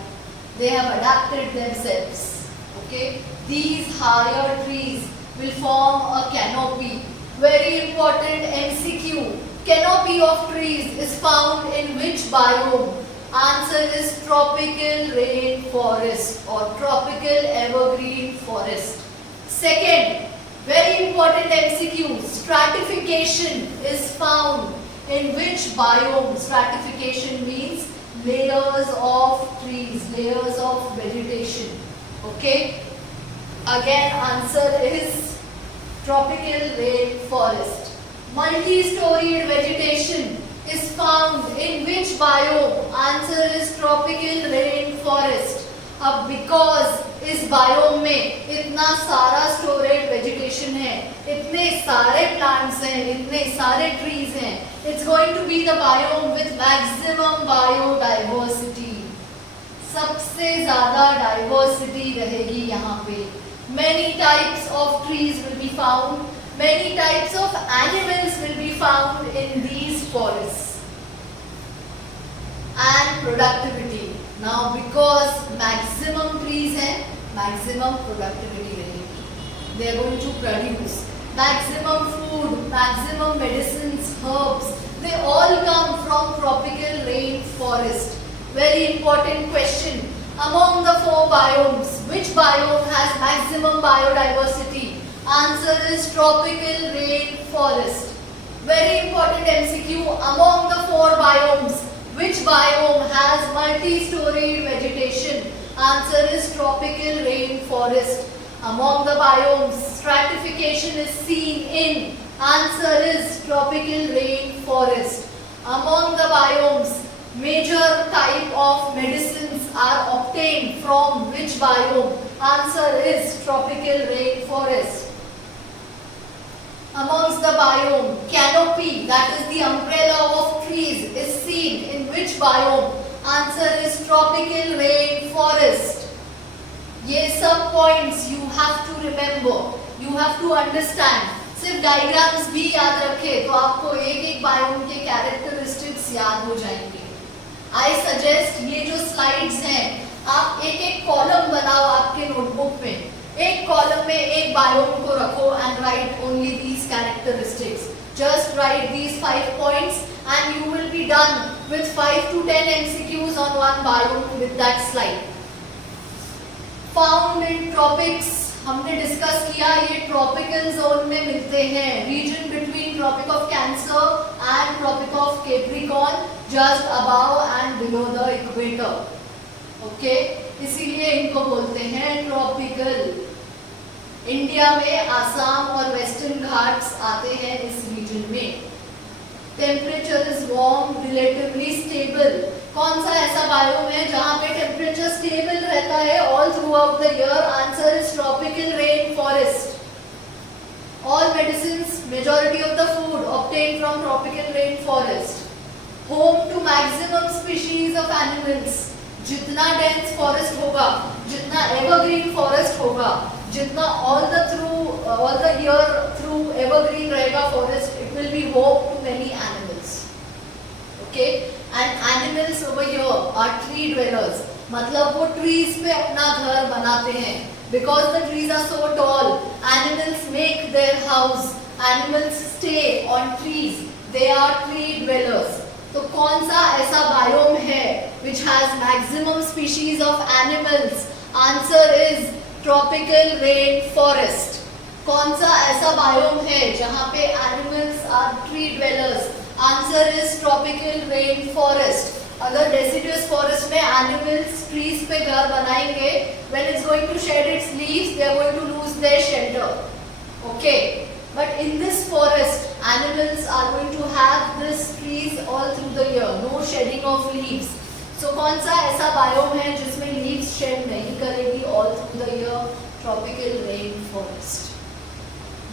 They have adapted themselves. Okay, these higher trees will form a canopy. Very important MCQ. Canopy of trees is found in which biome? Answer is tropical rainforest or tropical evergreen forest. Second, very important MCQ. Stratification is found in which biome? Stratification means layers of trees, layers of vegetation. Okay? Again, answer is tropical rainforest. Multi-storied vegetation is found in which biome? Answer is tropical rainforest. अब because इस biome में इतना सारा stored vegetation है, इतने सारे plants हैं, इतने सारे trees हैं, it's going to be the biome with maximum biodiversity. सबसे ज़्यादा diversity रहेगी यहाँ पे. Many types of trees will be found. Many types of animals will be found in these forests. And productivity. Now because maximum trees हैं, maximum productivity रहेगी. They are going to produce maximum food, maximum medicines, herbs. They all come from tropical rainforest. Very important question. Among the four biomes, which biome has maximum biodiversity? Answer is tropical rainforest. Very important MCQ. Among the four biomes, which biome has multi-storied vegetation? Answer is tropical rainforest. Among the biomes, stratification is seen in. Answer is tropical rainforest. Among the biomes, major type of medicines are obtained from which biome? Answer is tropical rainforest. Amongst the biome, canopy, that is the umbrella of trees, is seen in which biome? Answer is tropical rainforest. ये सब points you have to remember, you have to understand. सिर्फ diagrams भी याद रखें तो आपको एक एक biome के characteristics याद हो जाएंगे. I suggest ये जो slides हैं, आप एक एक column बनाओ आपके notebook में. एक कॉलम में एक बायोम को रखो and write only these characteristics. Just write these 5 points and you will be done with 5 to 10 MCQs on one biome with that slide. Found in tropics, हमने डिस्कस किया ये ट्रॉपिकल जोन में मिलते हैं, region between tropic of Cancer and tropic of Capricorn, just above and below the equator. Okay, इसीलिए इनको बोलते हैं ट्रॉपिकल। इंडिया में आसाम और वेस्टर्न घाट्स आते हैं इस रीजन में। Temperature is warm, relatively stable. कौन सा ऐसा बायोम है जहां पे टेम्परेचर स्टेबल रहता है all throughout the year? Answer is tropical rain forest. All medicines, majority of the food obtain from tropical rain forest. Home to maximum species of animals. जितना dense forest होगा, जितना evergreen forest होगा, जितना all the year through evergreen रहेगा forest, it will be home to many animals. Okay, and animals over here are tree dwellers, मतलब वो trees पे अपना घर बनाते हैं। Because the trees are so tall, animals make their house, animals stay on trees, they are tree dwellers. तो कौन सा ऐसा बायोम है which has maximum species of animals? Answer is tropical rain forest. कौन सा ऐसा बायोम है जहाँ पे animals are tree dwellers? Answer is tropical rain forest. अगर deciduous forest में animals trees पे घर बनाएंगे, when it's going to shed its leaves, they are going to lose their shelter. Okay. But in this forest, animals are going to have these trees all through the year, no shedding of leaves. So कौन सा ऐसा biome है जिसमें leaves shed नहीं करेगी all through the year? Tropical rain forest.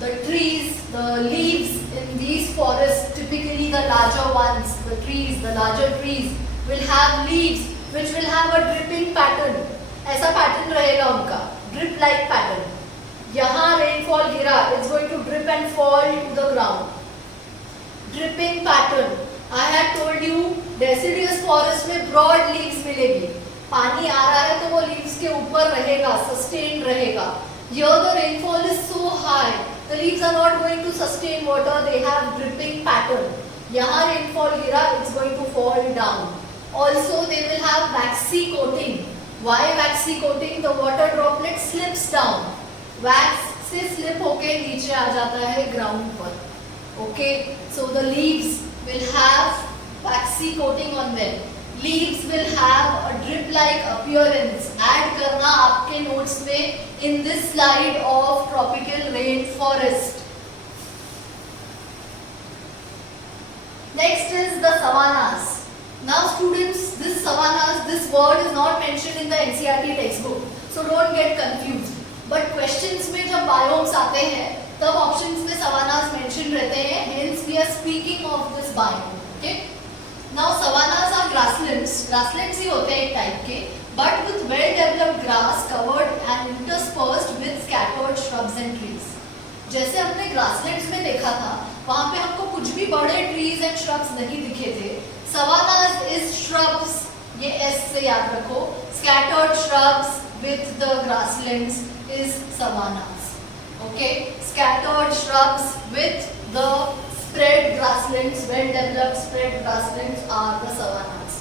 The trees, the leaves in these forests, typically the larger ones, the trees, the larger trees will have leaves which will have a dripping pattern. ऐसा pattern रहेगा उनका, drip-like pattern. यहाँ rainfall गिरा, it's going to drip and fall to the ground. Dripping pattern, I had told you deciduous forest में broad leaves मिलेगी, पानी आ रहा है तो वो लीव्स के ऊपर रहेगा, सस्टेन रहेगा। Here the rainfall is so high, the leaves are not going to sustain water, they have dripping pattern. यहाँ रेनफॉल गिरा, it's going to fall down. Also they will have waxy coating. Why waxy coating? The water droplet slips down, wax से slip होके नीचे आ जाता है ground पर। Okay, so the leaves will have waxy coating on them, leaves will have a drip like appearance. Add करना आपके notes में in this slide of tropical rain forest. Next is the savannas. Now students, this savannas, this word is not mentioned in the NCERT text book, so don't get confused. But questions में जब biomes आते हैं तब options में सवानास mention रहते हैं, hence we are speaking of this biome. Okay, now savannas are grasslands, grasslands ही होते हैं एक टाइप के, but with well developed grass covered and interspersed with scattered shrubs and trees. जैसे हमने ग्रासलैंड्स में देखा था, वहां पे हमको कुछ भी बड़े ट्रीज एंड श्रब्स नहीं दिखे थे। सवानास इज श्रब्स, ये एस से याद रखो, scattered shrubs with the grasslands is savannas. Okay, scattered shrubs with the spread grasslands, well developed spread grasslands are the savannas,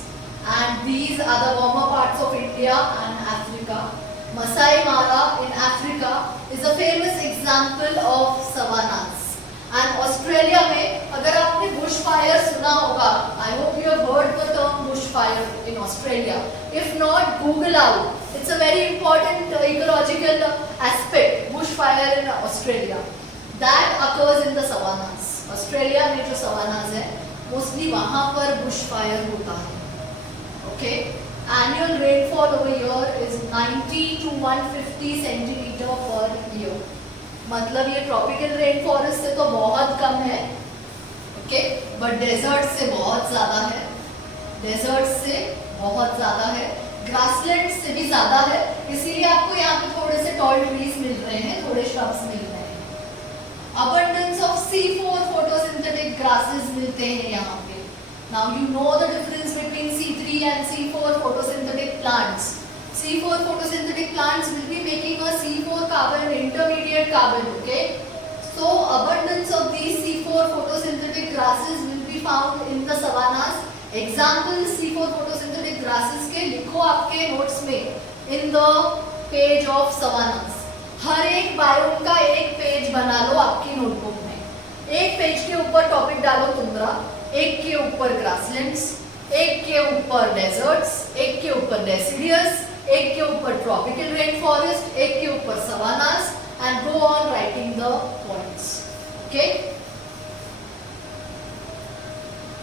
and these are the warmer parts of India and Africa. Masai Mara in Africa is a famous example of savannas. And Australia में अगर आपने bush fire सुना होगा, I hope you have heard the term bush fire in Australia. If not, Google out. It's a very important ecological aspect. Bush fire in Australia that occurs in the savannas. Australia में जो savannas है, mostly वहाँ पर bush fire होता है. Okay? Annual rainfall over here is 90 to 150 centimeter per year. मतलब ये tropical rain forest से तो बहुत कम है, ओके, बट डेजर्ट से बहुत ज़्यादा है, डेजर्ट से बहुत ज़्यादा है, ग्रासलैंड से भी ज़्यादा है। इसीलिए आपको यहाँ पे थोड़े से टॉल ट्रीज मिल रहे हैं, थोड़े श्रब्स मिल रहे हैं। Abundance of C4 photosynthetic grasses मिलते हैं यहाँ पे। Now you know the difference between C3 and C4 photosynthetic plants. C4 photosynthetic plants will be making a C4 carbon intermediate carbon, okay? So abundance of these C4 photosynthetic grasses will be found in the savannas. Examples C4 photosynthetic grasses के लिखो आपके notes में in the page of सवानास। हर एक biome का एक page बना लो आपकी notebook में। एक पेज के ऊपर टॉपिक डालो तुंद्रा, एक के ऊपर ग्रासलैंड्स, एक के ऊपर डेजर्ट्स, एक के ऊपर डेसिडियस, एक के ऊपर ट्रॉपिकल रेन फॉरेस्ट, एक के ऊपर savannas, and go on writing the points. Okay,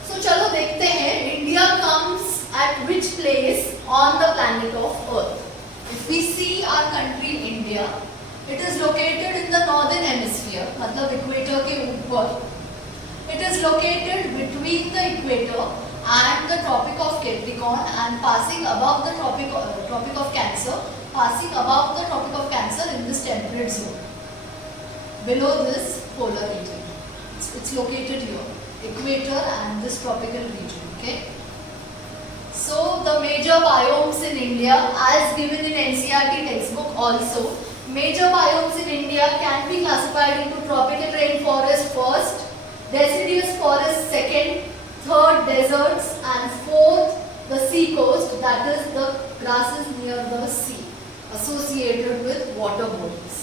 so चलो देखते हैं India comes at which place on the planet of Earth. If we see our country India, it is located in the northern hemisphere, मतलब equator के ऊपर. It is located between the equator and the Tropic of Capricorn and passing above the Tropic of Cancer, passing above the Tropic of Cancer in this temperate zone, below this polar region. It's located here, equator and this tropical region. Okay. So the major biomes in India, as given in NCERT textbook also, major biomes in India can be classified into tropical rainforest first, deciduous forest second, third deserts, and fourth the sea coast, that is the grasses near the sea associated with water bodies.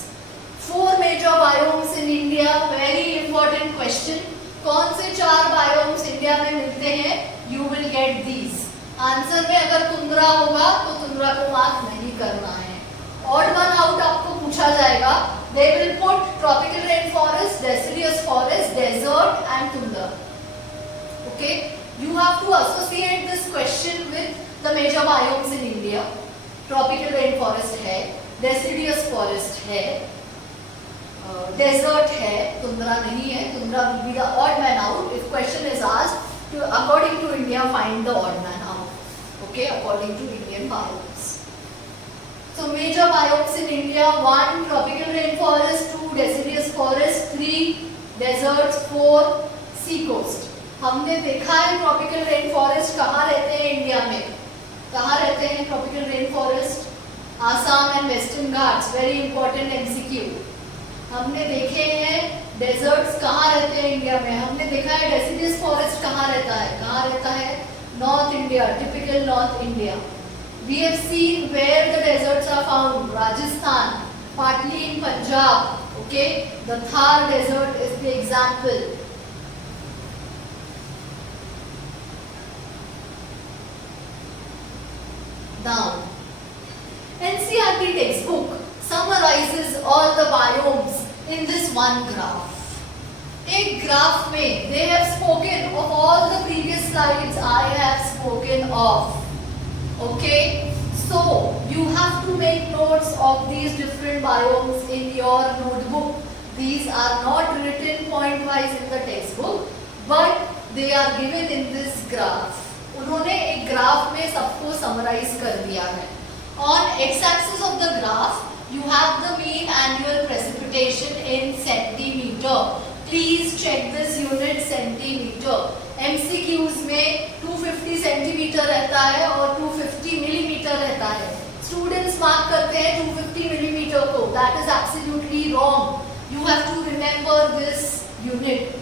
Four major biomes in India. Very important question. कौन से चार biomes India में मिलते हैं? You will get these. Answer में अगर tundra होगा तो तुंद्रा को मार्क नहीं करना है। ऑड वन आउट आपको पूछा जाएगा। They will put tropical rain forest, deciduous forest, desert and tundra. Okay, you have to associate this question with the major biomes in India. Tropical rain forest है, deciduous forest है, desert है, tundra नहीं है। Tundra will be the odd man out. If question is asked, according to India, find the odd man out. Okay, according to Indian biomes. So major biomes in India: 1 tropical rainforest, 2 deciduous forest, 3 deserts, 4 sea coast. हमने देखा है tropical rain forest कहाँ रहते हैं India में। कहाँ रहते हैं tropical rain forest? Assam and western Ghats. Very important MCQ. हमने देखे हैं डेजर्ट्स कहाँ रहते हैं इंडिया में। हमने देखा है डेसिडियस फॉरेस्ट कहाँ रहता है। कहाँ रहता है? North India, typical North India. We have seen where the deserts are found. Rajasthan, partly in Punjab. Okay, the Thar desert is the example. Now, NCERT textbook summarizes all the biomes in this one graph. एक graph में they have spoken of all the previous slides I have spoken of. Okay, so you have to make notes of these different biomes in your notebook. These are not written point wise in the textbook, but they are given in this graph. उन्होंने एक graph में सबको summarize कर दिया है. On x-axis of the graph, you have the mean annual precipitation in centimeter. Please check this unit centimeter. MCQs में 250 centimetre रहता है और 250 मिलीमीटर रहता है। Students मार्क करते हैं 250 मिलीमीटर को। That is absolutely wrong. You have to remember this unit.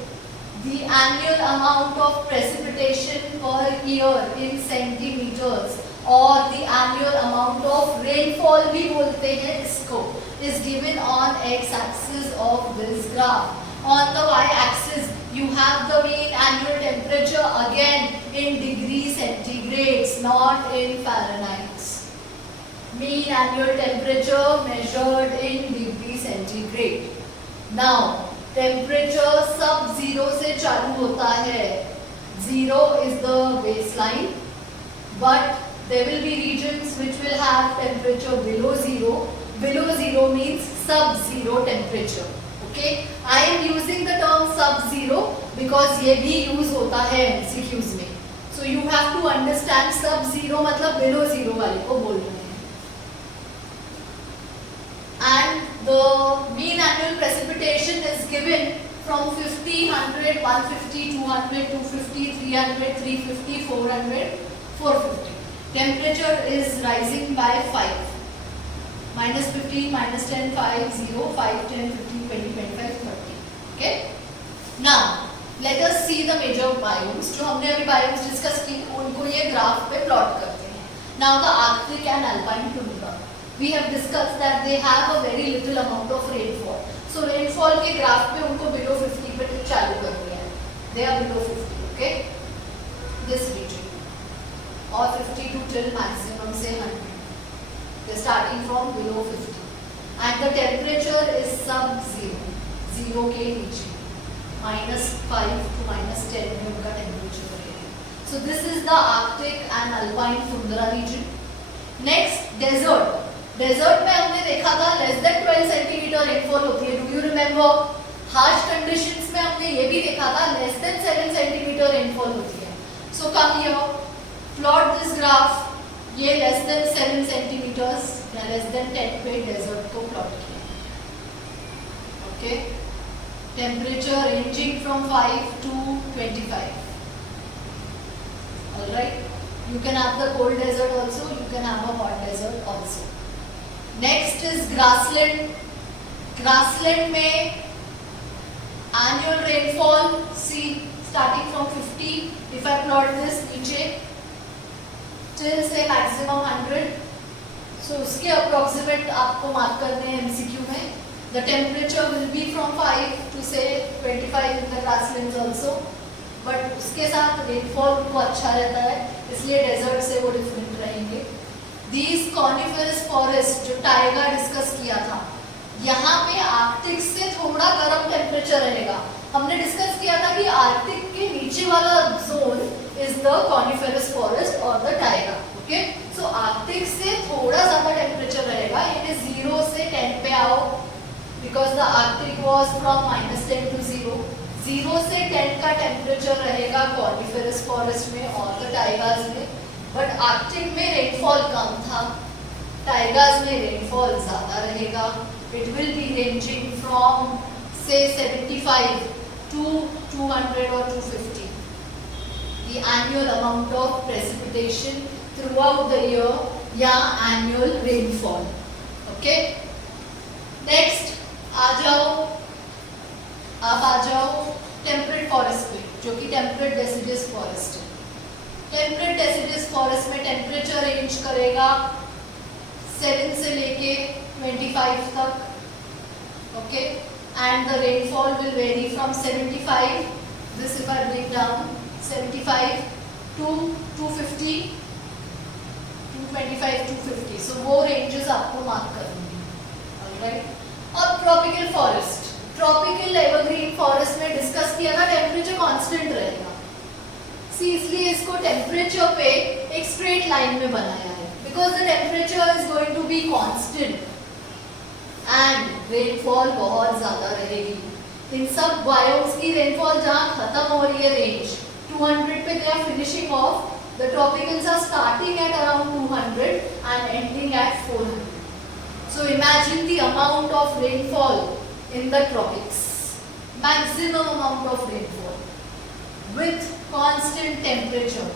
The annual amount of precipitation per year in centimeters or the annual amount of rainfall भी बोलते हैं इसको, is given on x-axis of this graph. On the y-axis, you have the mean annual temperature again in degrees centigrades, not in Fahrenheit. Mean annual temperature measured in degree centigrade. Now, temperature sub-zero से चालू होता है. 0 is the baseline, but there will be regions which will have temperature below 0. Below 0 means sub-zero temperature. Okay, I am using the term sub-zero because ये भी use होता है MCQs में. So you have to understand sub-zero मतलब below 0 वाले को बोल रहे हैं. And the mean annual precipitation is given from 50, 100, 150, 200, 250, 300, 350, 400, 450. Temperature is rising by 5. minus 15, minus 10, 5, 0, 5, 10, 15, 20, 25, 30. Okay? Now, let us see the major biomes. जो हमने अभी biomes discuss की उनको ये ग्राफ पे प्लॉट करते हैं. Now the Arctic and Alpine tundra. we have discussed that they have a very little amount of rainfall. So rainfall के ग्राफ पे उनको below 50 पे चालू कर दिया है. They are below 50, okay? This region or 52 till maximum say 100. They are starting from below 50 and the temperature is sub-zero, zero के नीचे, -5 to -10 में उनका temperature रहेगा. So this is the Arctic and Alpine tundra region. Next, desert. Desert में हमने देखा था less than 12 centimetre rainfall होती है. Do you remember? Harsh conditions में हमने ये भी देखा था लेस देन 7 सेंटीमीटर रेनफॉल होती है. So come here, plot this graph. ये लेस देन 7 सेंटीमीटर्स या लेस देन 10 पे डेजर्ट को प्लॉट किया. Okay, temperature ranging from 5 to 25. Alright, you can have the cold desert also, you can have a hot desert also. Next is grassland. Grassland में annual rainfall, see, starting from 50, if I plot this नीचे till say maximum 100, so उसके approximate आपको mark करने हैं MCQ में. The temperature will be from 5 to say 25 in the grasslands also, but उसके साथ rainfall उनको अच्छा रहता है, इसलिए desert से वो different रहेंगे. These coniferous forest जो टाइगा डिस्कस किया था, यहाँ पे आर्कटिक से थोड़ा गर्म टेम्परेचर रहेगा. हमने डिस्कस किया था कि आर्कटिक के नीचे वाला zone is the coniferous forest और the taiga. Okay, so Arctic से थोड़ा ज्यादा टेम्परेचर रहेगा. यानी 0 से 10 पे आओ, because the Arctic was from -10 to 0. 0 से 10 का टेम्परेचर रहेगा कॉनिफेरस फॉरेस्ट में और द टाइगाज में. बट आर्कटिक में रेनफॉल कम था, टाइगाज में रेनफॉल ज्यादा रहेगा. It will B ranging from से 75 to 200 or 250 the annual amount of precipitation throughout the year या annual rainfall. Okay, next आ जाओ टेम्परेट फॉरेस्ट पे, जो कि टेम्परेट डेसिडस फॉरेस्ट है. टेम्परेट डेसिडस फॉरेस्ट में टेम्परेचर रेंज करेगा 7 से लेके 25 तक. Okay, and the rainfall will vary from 75, this if I break down, 75 to 250, 225 250. So वो रेंजेस आपको मार्क करनी है. ऑलराइट, अब tropical forest. Tropical evergreen forest में डिस्कस किया था टेम्परेचर कांस्टेंट रहेगा. सी, इसलिए इसको टेम्परेचर पे एक स्ट्रेट लाइन में बनाया है, because the temperature is going to be constant and rainfall बहुत ज्यादा रहेगी. इन सब बायोम्स की रेनफॉल जहाँ खत्म हो रही है रेंज 200 पे, they are finishing off. The tropicals are starting at around 200 and ending at 400. So imagine the amount of rainfall in the tropics, maximum amount of rainfall with constant temperature.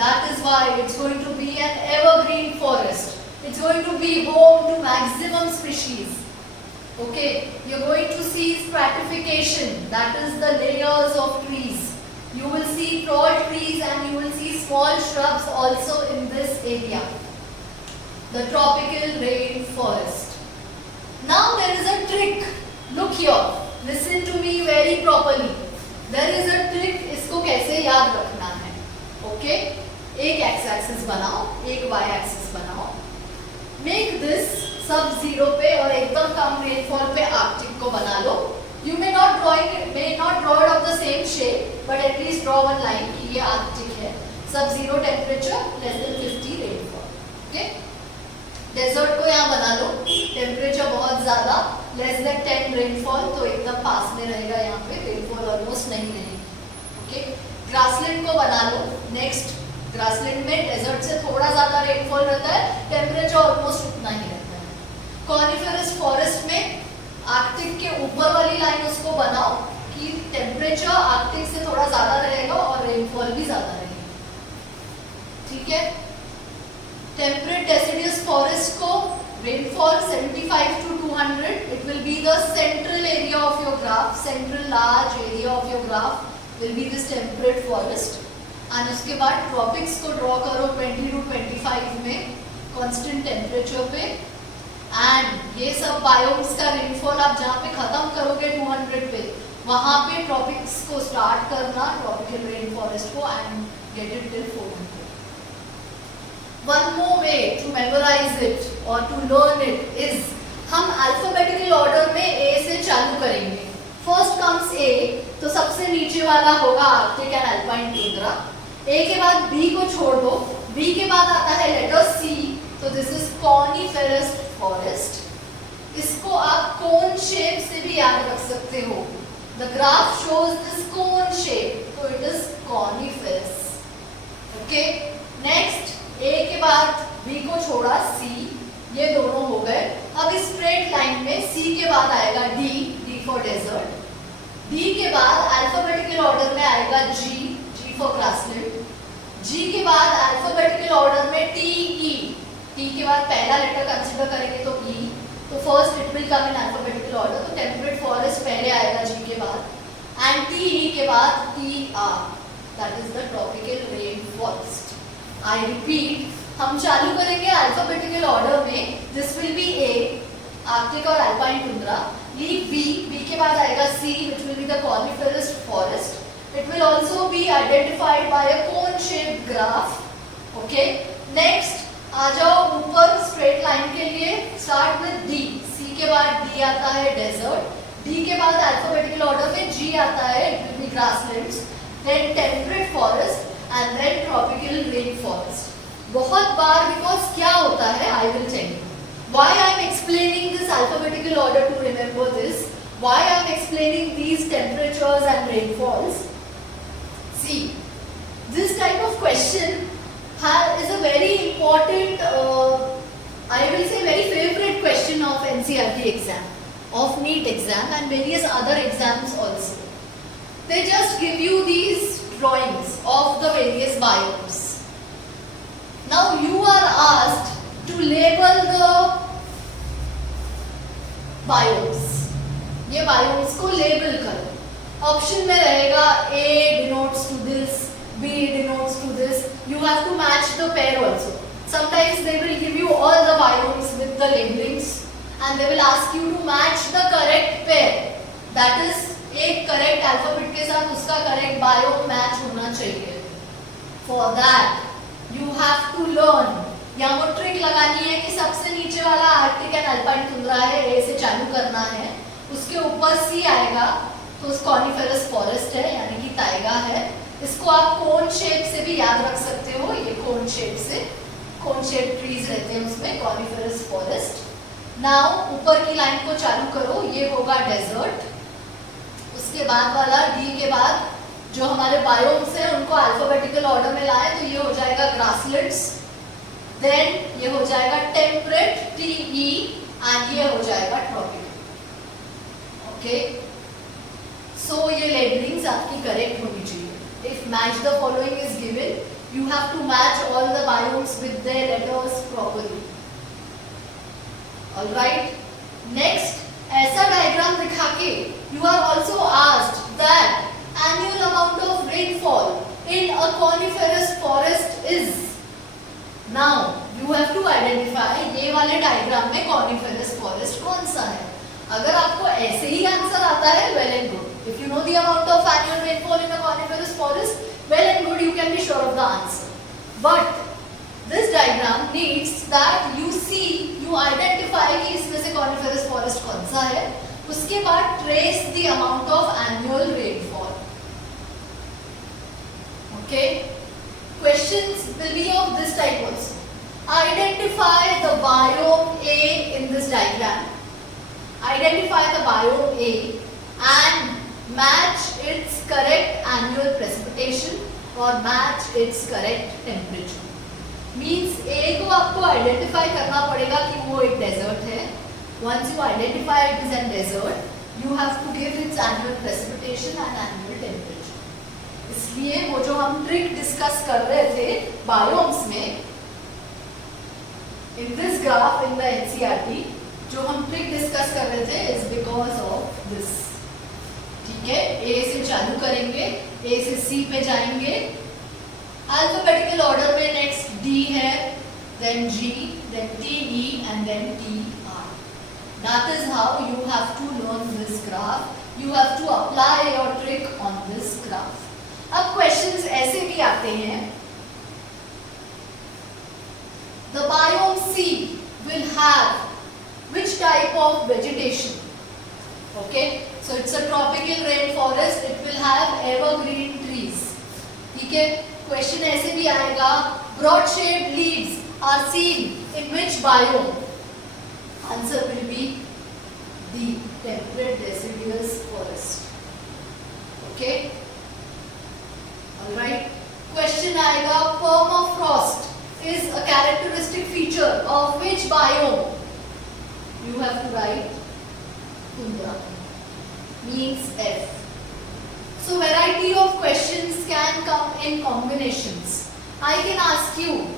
That is why it's going to be an evergreen forest. It's going to be home to maximum species. Okay, you're going to see stratification, that is the layers of trees. You will see tall trees and you will see small shrubs also in this area, the tropical rainforest. Now there is a trick. Look here, listen to me very properly. There is a trick. इसको कैसे याद रखना है. Okay, एक x axis बनाओ, एक Y axis बनाओ. Make this सब 0 पे और एकदम कम रेनफॉल पे आर्कटिक को बना लो. You may not draw it of the same shape, but at least draw one line कि ये आर्कटिक है. Sub 0 temperature, less than 50 rainfall. Okay, desert को यहाँ बना लो, टेम्परेचर बहुत ज्यादा, लेस देन 10 रेनफॉल, तो एकदम पास में रहेगा. यहाँ पे रेनफॉल ऑलमोस्ट नहीं रहेगी. ओके, ग्रासलैंड को बना लो. नेक्स्ट, ग्रासलैंड में डेजर्ट से थोड़ा ज्यादा रेनफॉल रहता है, टेम्परेचर ऑलमोस्ट उतना ही रहता है. कॉनिफेरस फॉरेस्ट में आर्कटिक के ऊपर वाली लाइन उसको बनाओ कि टेम्परेचर आर्कटिक से थोड़ा ज्यादा रहेगा और रेनफॉल भी ज्यादा रहेगी. ठीक है, टेम्परेट डेसिडस फॉरेस्ट को rainfall 75 to 200. It will be the central area of your graph. Central large area of your graph will be this temperate forest. And उसके बाद tropics को draw करो 20 to 25 में. कांस्टेंट टेम्परेचर पे, and ये सब biomes का रेनफॉल आप जहाँ पे खत्म करोगे 200 पे, वहाँ पे ट्रॉपिक्स को स्टार्ट करना, ट्रॉपिकल रेन फॉरेस्ट को, and get it till 400. One more way to memorize it or to learn it is हम अल्फाबेटिकल ऑर्डर में A से चालू करेंगे. फर्स्ट कम्स A, तो सबसे नीचे वाला होगा Arctic and alpine tundra. A के बाद B को छोड़ दो. B के बाद आता है लेटर C, तो दिस इज कॉनिफेरस फॉरेस्ट. इसको आप कोन शेप से भी याद रख सकते हो. The graph shows this cone shape, तो it is coniferous. Okay, next A के बाद B को छोड़ा C, ये दोनों हो गए. अब इस स्ट्रेट लाइन में C के बाद आएगा D फॉर डेजर्ट. D के बाद अल्फाबेटिकल ऑर्डर में आएगा G फॉर ग्रासलैंड. G के बाद अल्फाबेटिकल ऑर्डर में T के बाद पहला लेटर कंसीडर करेंगे तो E, तो first it will come in alphabetical order, तो टेम्परेट फॉरेस्ट पहले आएगा G के बाद, एंड TE के बाद TR, that is the tropical rain forest. I repeat, हम चालू करेंगे अल्फाबेटिकल ऑर्डर में. This will be A, Arctic और अल्पाइन टुंड्रा. लीव B के बाद आएगा C, which will be the coniferous forest. It will also be identified by a cone-shaped graph. Okay. Next, आ जाओ ऊपर स्ट्रेट लाइन के लिए. Start with D. C के बाद D आता है डेजर्ट. D के बाद अल्फाबेटिकल ऑर्डर में G आता है, it will be grasslands. Then temperate forest. And then tropical rain forest. बहुत बार, because क्या होता है, I will tell you. Why I am explaining this alphabetical order to remember this? Why I am explaining these temperatures and rainfalls? See, this type of question is a very important, I will say very favorite question of NCERT exam, of NEET exam and various other exams also. They just give you these drawings of the various biomes. Now you are asked to label the biomes. ये biomes को label करो. Option में रहेगा A denotes to this, B denotes to this. You have to match the pair also. Sometimes they will give you all the biomes with the labelings, and they will ask you to match the correct pair. That is, एक correct alphabet के साथ उसका correct biome match होना चाहिए. For that you have to learn, या वो trick लगानी है कि सबसे नीचे वाला आर्कटिक एंड अल्पाइन टुंड्रा है, A से चालू करना है. उसके ऊपर C आएगा, तो उस कॉनिफेरस फॉरेस्ट है, यानी कि ताइगा है. इसको आप कोन शेप से भी याद रख सकते हो. ये कोन शेप से, कोन शेप ट्रीज रहते हैं उसमें, कॉनिफेरस फॉरेस्ट. नाउ ऊपर की लाइन को चालू करो. ये होगा डेजर्ट. उसके बाद वाला D के बाद जो हमारे बायोम्स हैं उनको अल्फाबेटिकल ऑर्डर में लाए, तो ये हो जाएगा ग्रासलैंड्स. देन ये हो जाएगा टेम्परेट TE, एंड ये हो जाएगा ट्रॉपिकल. ओके, सो ये लेबलिंग्स आपकी करेक्ट होनी चाहिए. If match the following is given, you have to match all the biomes with their letters properly. Alright, next, ऐसा डायग्राम दिखा के you are also asked that annual amount of rainfall in a coniferous forest is. Now you have to identify ये वाले diagram में coniferous forest कौन सा है. अगर आपको ऐसे ही आंसर आता है, well and good. If you know the amount of annual rainfall in a coniferous forest, well and good, you can be sure of the answer. But this diagram needs that you see, you identify कि इसमें से coniferous forest कौन सा है. उसके बाद trace the amount of annual rainfall. Okay, questions will be of this type also. Identify the biome A in this diagram. Identify the biome A and match its correct annual precipitation or match its correct temperature. Means A को आपको identify करना पड़ेगा कि वो एक desert है. Once you identify it as a desert, you have to give its annual precipitation and annual temperature. इसलिए वो जो हम ट्रिक डिस्कस कर रहे थे बायोम्स में, in this graph in the NCERT, जो हम ट्रिक डिस्कस कर रहे थे is because of this. ठीक है, A से चालू करेंगे, A से C पे जाएंगे. अल्फाबेटिकल ऑर्डर में नेक्स्ट D है, then G, then TE, and then TR. That is how you have to learn this graph. You have to apply your trick on this graph. अब questions ऐसे भी आते हैं. The biome C will have which type of vegetation? Okay, so it's a tropical rainforest. It will have evergreen trees. ठीक है, question ऐसे भी आएगा. Broad shaped leaves are seen in which biome? Answer will be the temperate deciduous forest. Okay, all right. Question आएगा. Permafrost is a characteristic feature of which biome? You have to write tundra. Means F. So variety of questions can come in combinations. I can ask you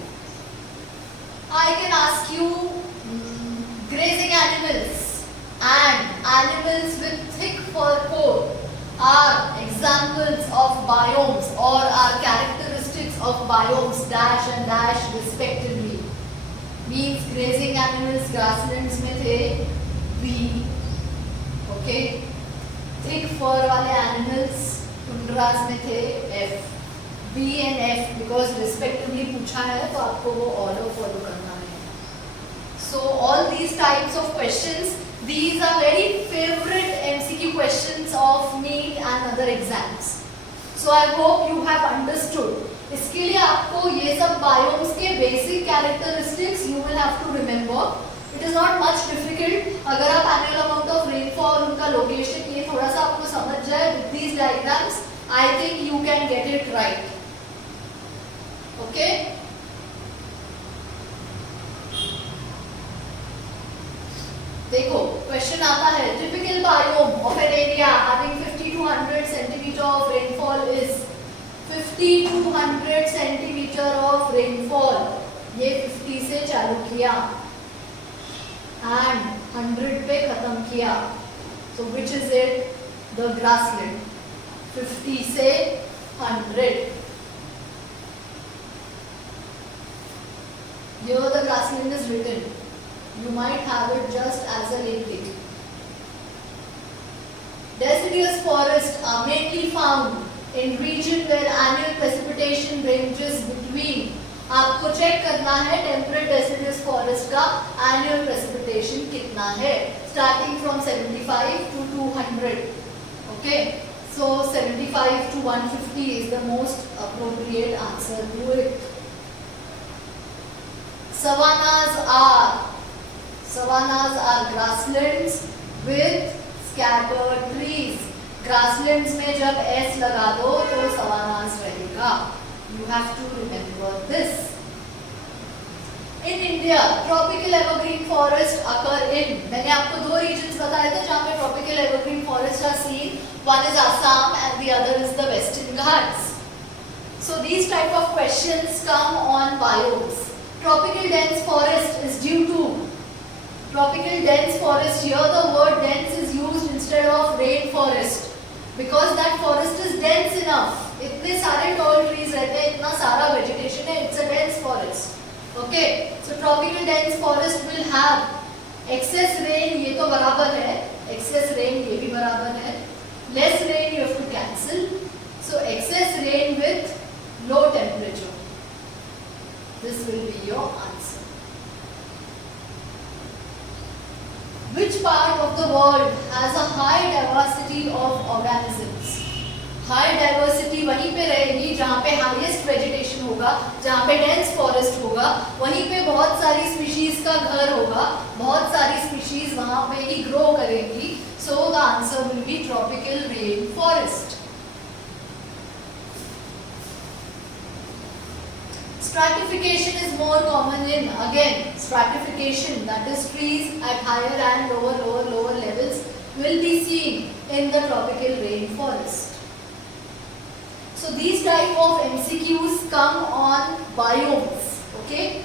grazing animals and animals with thick fur coat are examples of biomes or are characteristics of biomes dash and dash respectively. Means grazing animals grasslands में थे B. Okay. Thick fur वाले animals tundras में थे F. B and F because respectively पूछा है तो आपको वो order follow करना है. So all these types of questions, these are very favorite MCQ questions of NEET and other exams. So I hope you have understood. इसके लिए आपको ये सब biomes के basic characteristics you will have to remember. It is not much difficult. अगर आप annual amount of rainfall, उनका location ये थोड़ा सा आपको समझ जाए with these diagrams, I think you can get it right. Okay? देखो क्वेश्चन आता है typical biome of an area having 50 to 100 centimeter of rainfall is 50 to 100 centimeter of rainfall. ये 50 से चालू किया and 100 पे खत्म किया. So which is it? The grassland. 50 से 100. Here the grassland is written. You might have it just as a link. Deciduous forests are mainly found in region where annual precipitation ranges between. आपको check करना है temperate deciduous forest का annual precipitation कितना है, starting from 75 to 200. Okay, so 75 to 150 is the most appropriate answer to it. Savannas are grasslands with scattered trees. Grasslands में जब S लगा दो तो savannas रहेगा. You have to remember this. In India, tropical evergreen forests occur in. मैंने आपको दो regions बताए थे जहाँ पे tropical evergreen forests are seen. One is Assam and the other is the Western Ghats. So these type of questions come on biomes. Tropical dense forest is due to tropical dense forest. Here the word dense is used instead of rainforest because that forest is dense enough. इतने सारे tall trees रहते हैं, इतना सारा vegetation है. It's a dense forest. Okay, so tropical dense forest will have excess rain. ये तो बराबर है. Excess rain ये भी बराबर है. Less rain you have to cancel. So excess rain with low temperature. This will be your answer. Which part of the world has a high diversity of organisms? High diversity वहीं पे रहेगी जहाँ पे highest vegetation होगा, जहाँ पे dense forest होगा, वहीं पे बहुत सारी species का घर होगा, बहुत सारी species वहाँ पे ही grow करेंगी. So the answer will be tropical rainforest. Stratification is more common in, again, stratification, that is trees at higher and lower levels will be seen in the tropical rainforest. So these type of MCQs come on biomes, okay?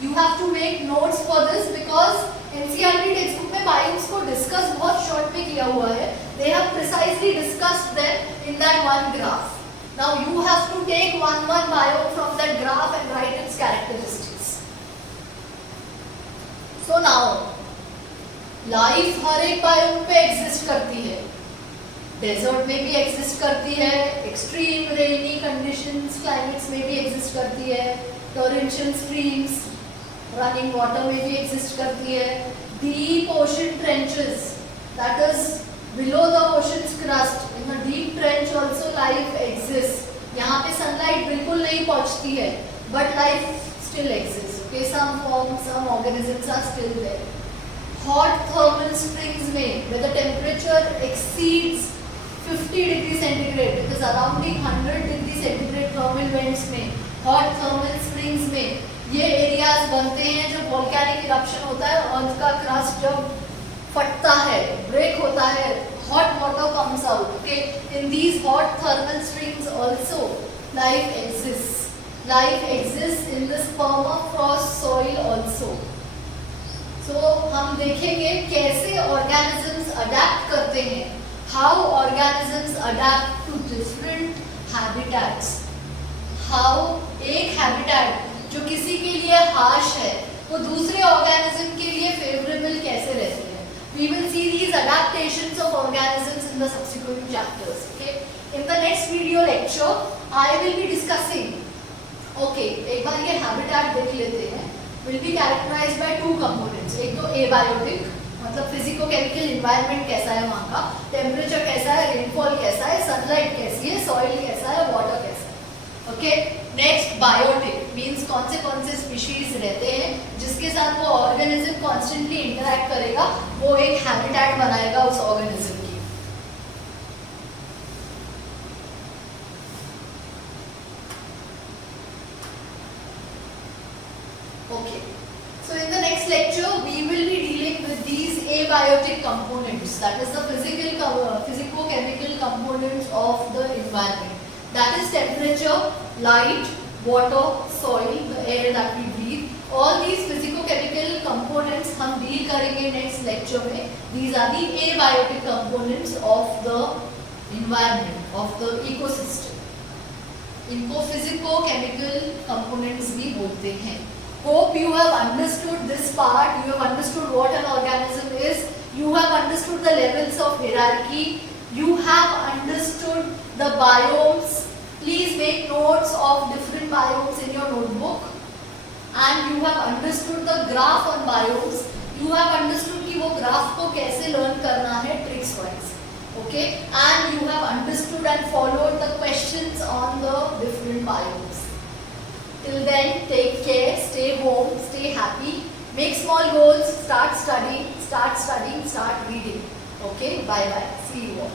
You have to make notes for this because NCERT textbook में biomes को discuss बहुत short में किया हुआ है. They have precisely discussed them in that one graph. Now you have to take one biome from that graph and write its characteristics. So now life हर एक biome पे एग्जिस्ट करती है. डेजर्ट में भी एग्जिस्ट करती है, एक्सट्रीम रेनी conditions climates में भी एग्जिस्ट करती है, टॉरेंशियल स्ट्रीम्स रनिंग वाटर में भी एग्जिस्ट करती है, deep ocean trenches that is below the oceans crust, in a deep trench also life exist. यहाँ पे सनलाइट बिल्कुल नहीं पहुँचती है but life still exist. Okay, some form some organisms are still there. Hot thermal springs में where the temperature exceeds 50 degree centigrade, it is surrounding 100 degree centigrade thermal vents में, hot thermal springs में ये areas बनते हैं जब volcanic eruption होता है, अर्थ का क्रस्ट जब फटता है, ब्रेक होता है, hot water comes out. Okay, in these hot thermal springs also life exists. Life exists in this permafrost soil also. So हम देखेंगे कैसे organisms adapt करते हैं, how organisms adapt to different habitats. How एक habitat जो किसी के लिए harsh है वो दूसरे organism के लिए favorable कैसे रहते हैं. We will see these adaptations of organisms in the subsequent chapters. Okay. In the next video lecture, I will be discussing. Okay, एक बार ये habitat देख लेते हैं. Will be characterized by two components. एक तो abiotic, मतलब physico-chemical environment कैसा है वहाँ का, temperature कैसा है, rainfall कैसा है, sunlight कैसी है, soil कैसा है, water कैसा है. Okay. Next biotic means कौन से species रहते हैं जिसके साथ वो organism constantly interact करेगा, वो एक habitat बनाएगा उस organism की. Okay. So in the next lecture we will be dealing with these abiotic components, that is the physico-chemical components of the environment. That is temperature, light, water, soil, the air that we breathe. All these physico-chemical components हम deal करेंगे next lecture में. These are the abiotic components of the environment, of the ecosystem. इनको physico-chemical components भी बोलते हैं. Hope you have understood this part. You have understood what an organism is. You have understood the levels of hierarchy. You have understood the biomes. Please make notes of different biomes in your notebook. And you have understood the graph on biomes. You have understood कि वो graph को कैसे learn करना है tricks wise. Okay? And you have understood and followed the questions on the different biomes. Till then, take care, stay home, stay happy, make small goals, start studying, start reading. Okay? Bye bye. See you all.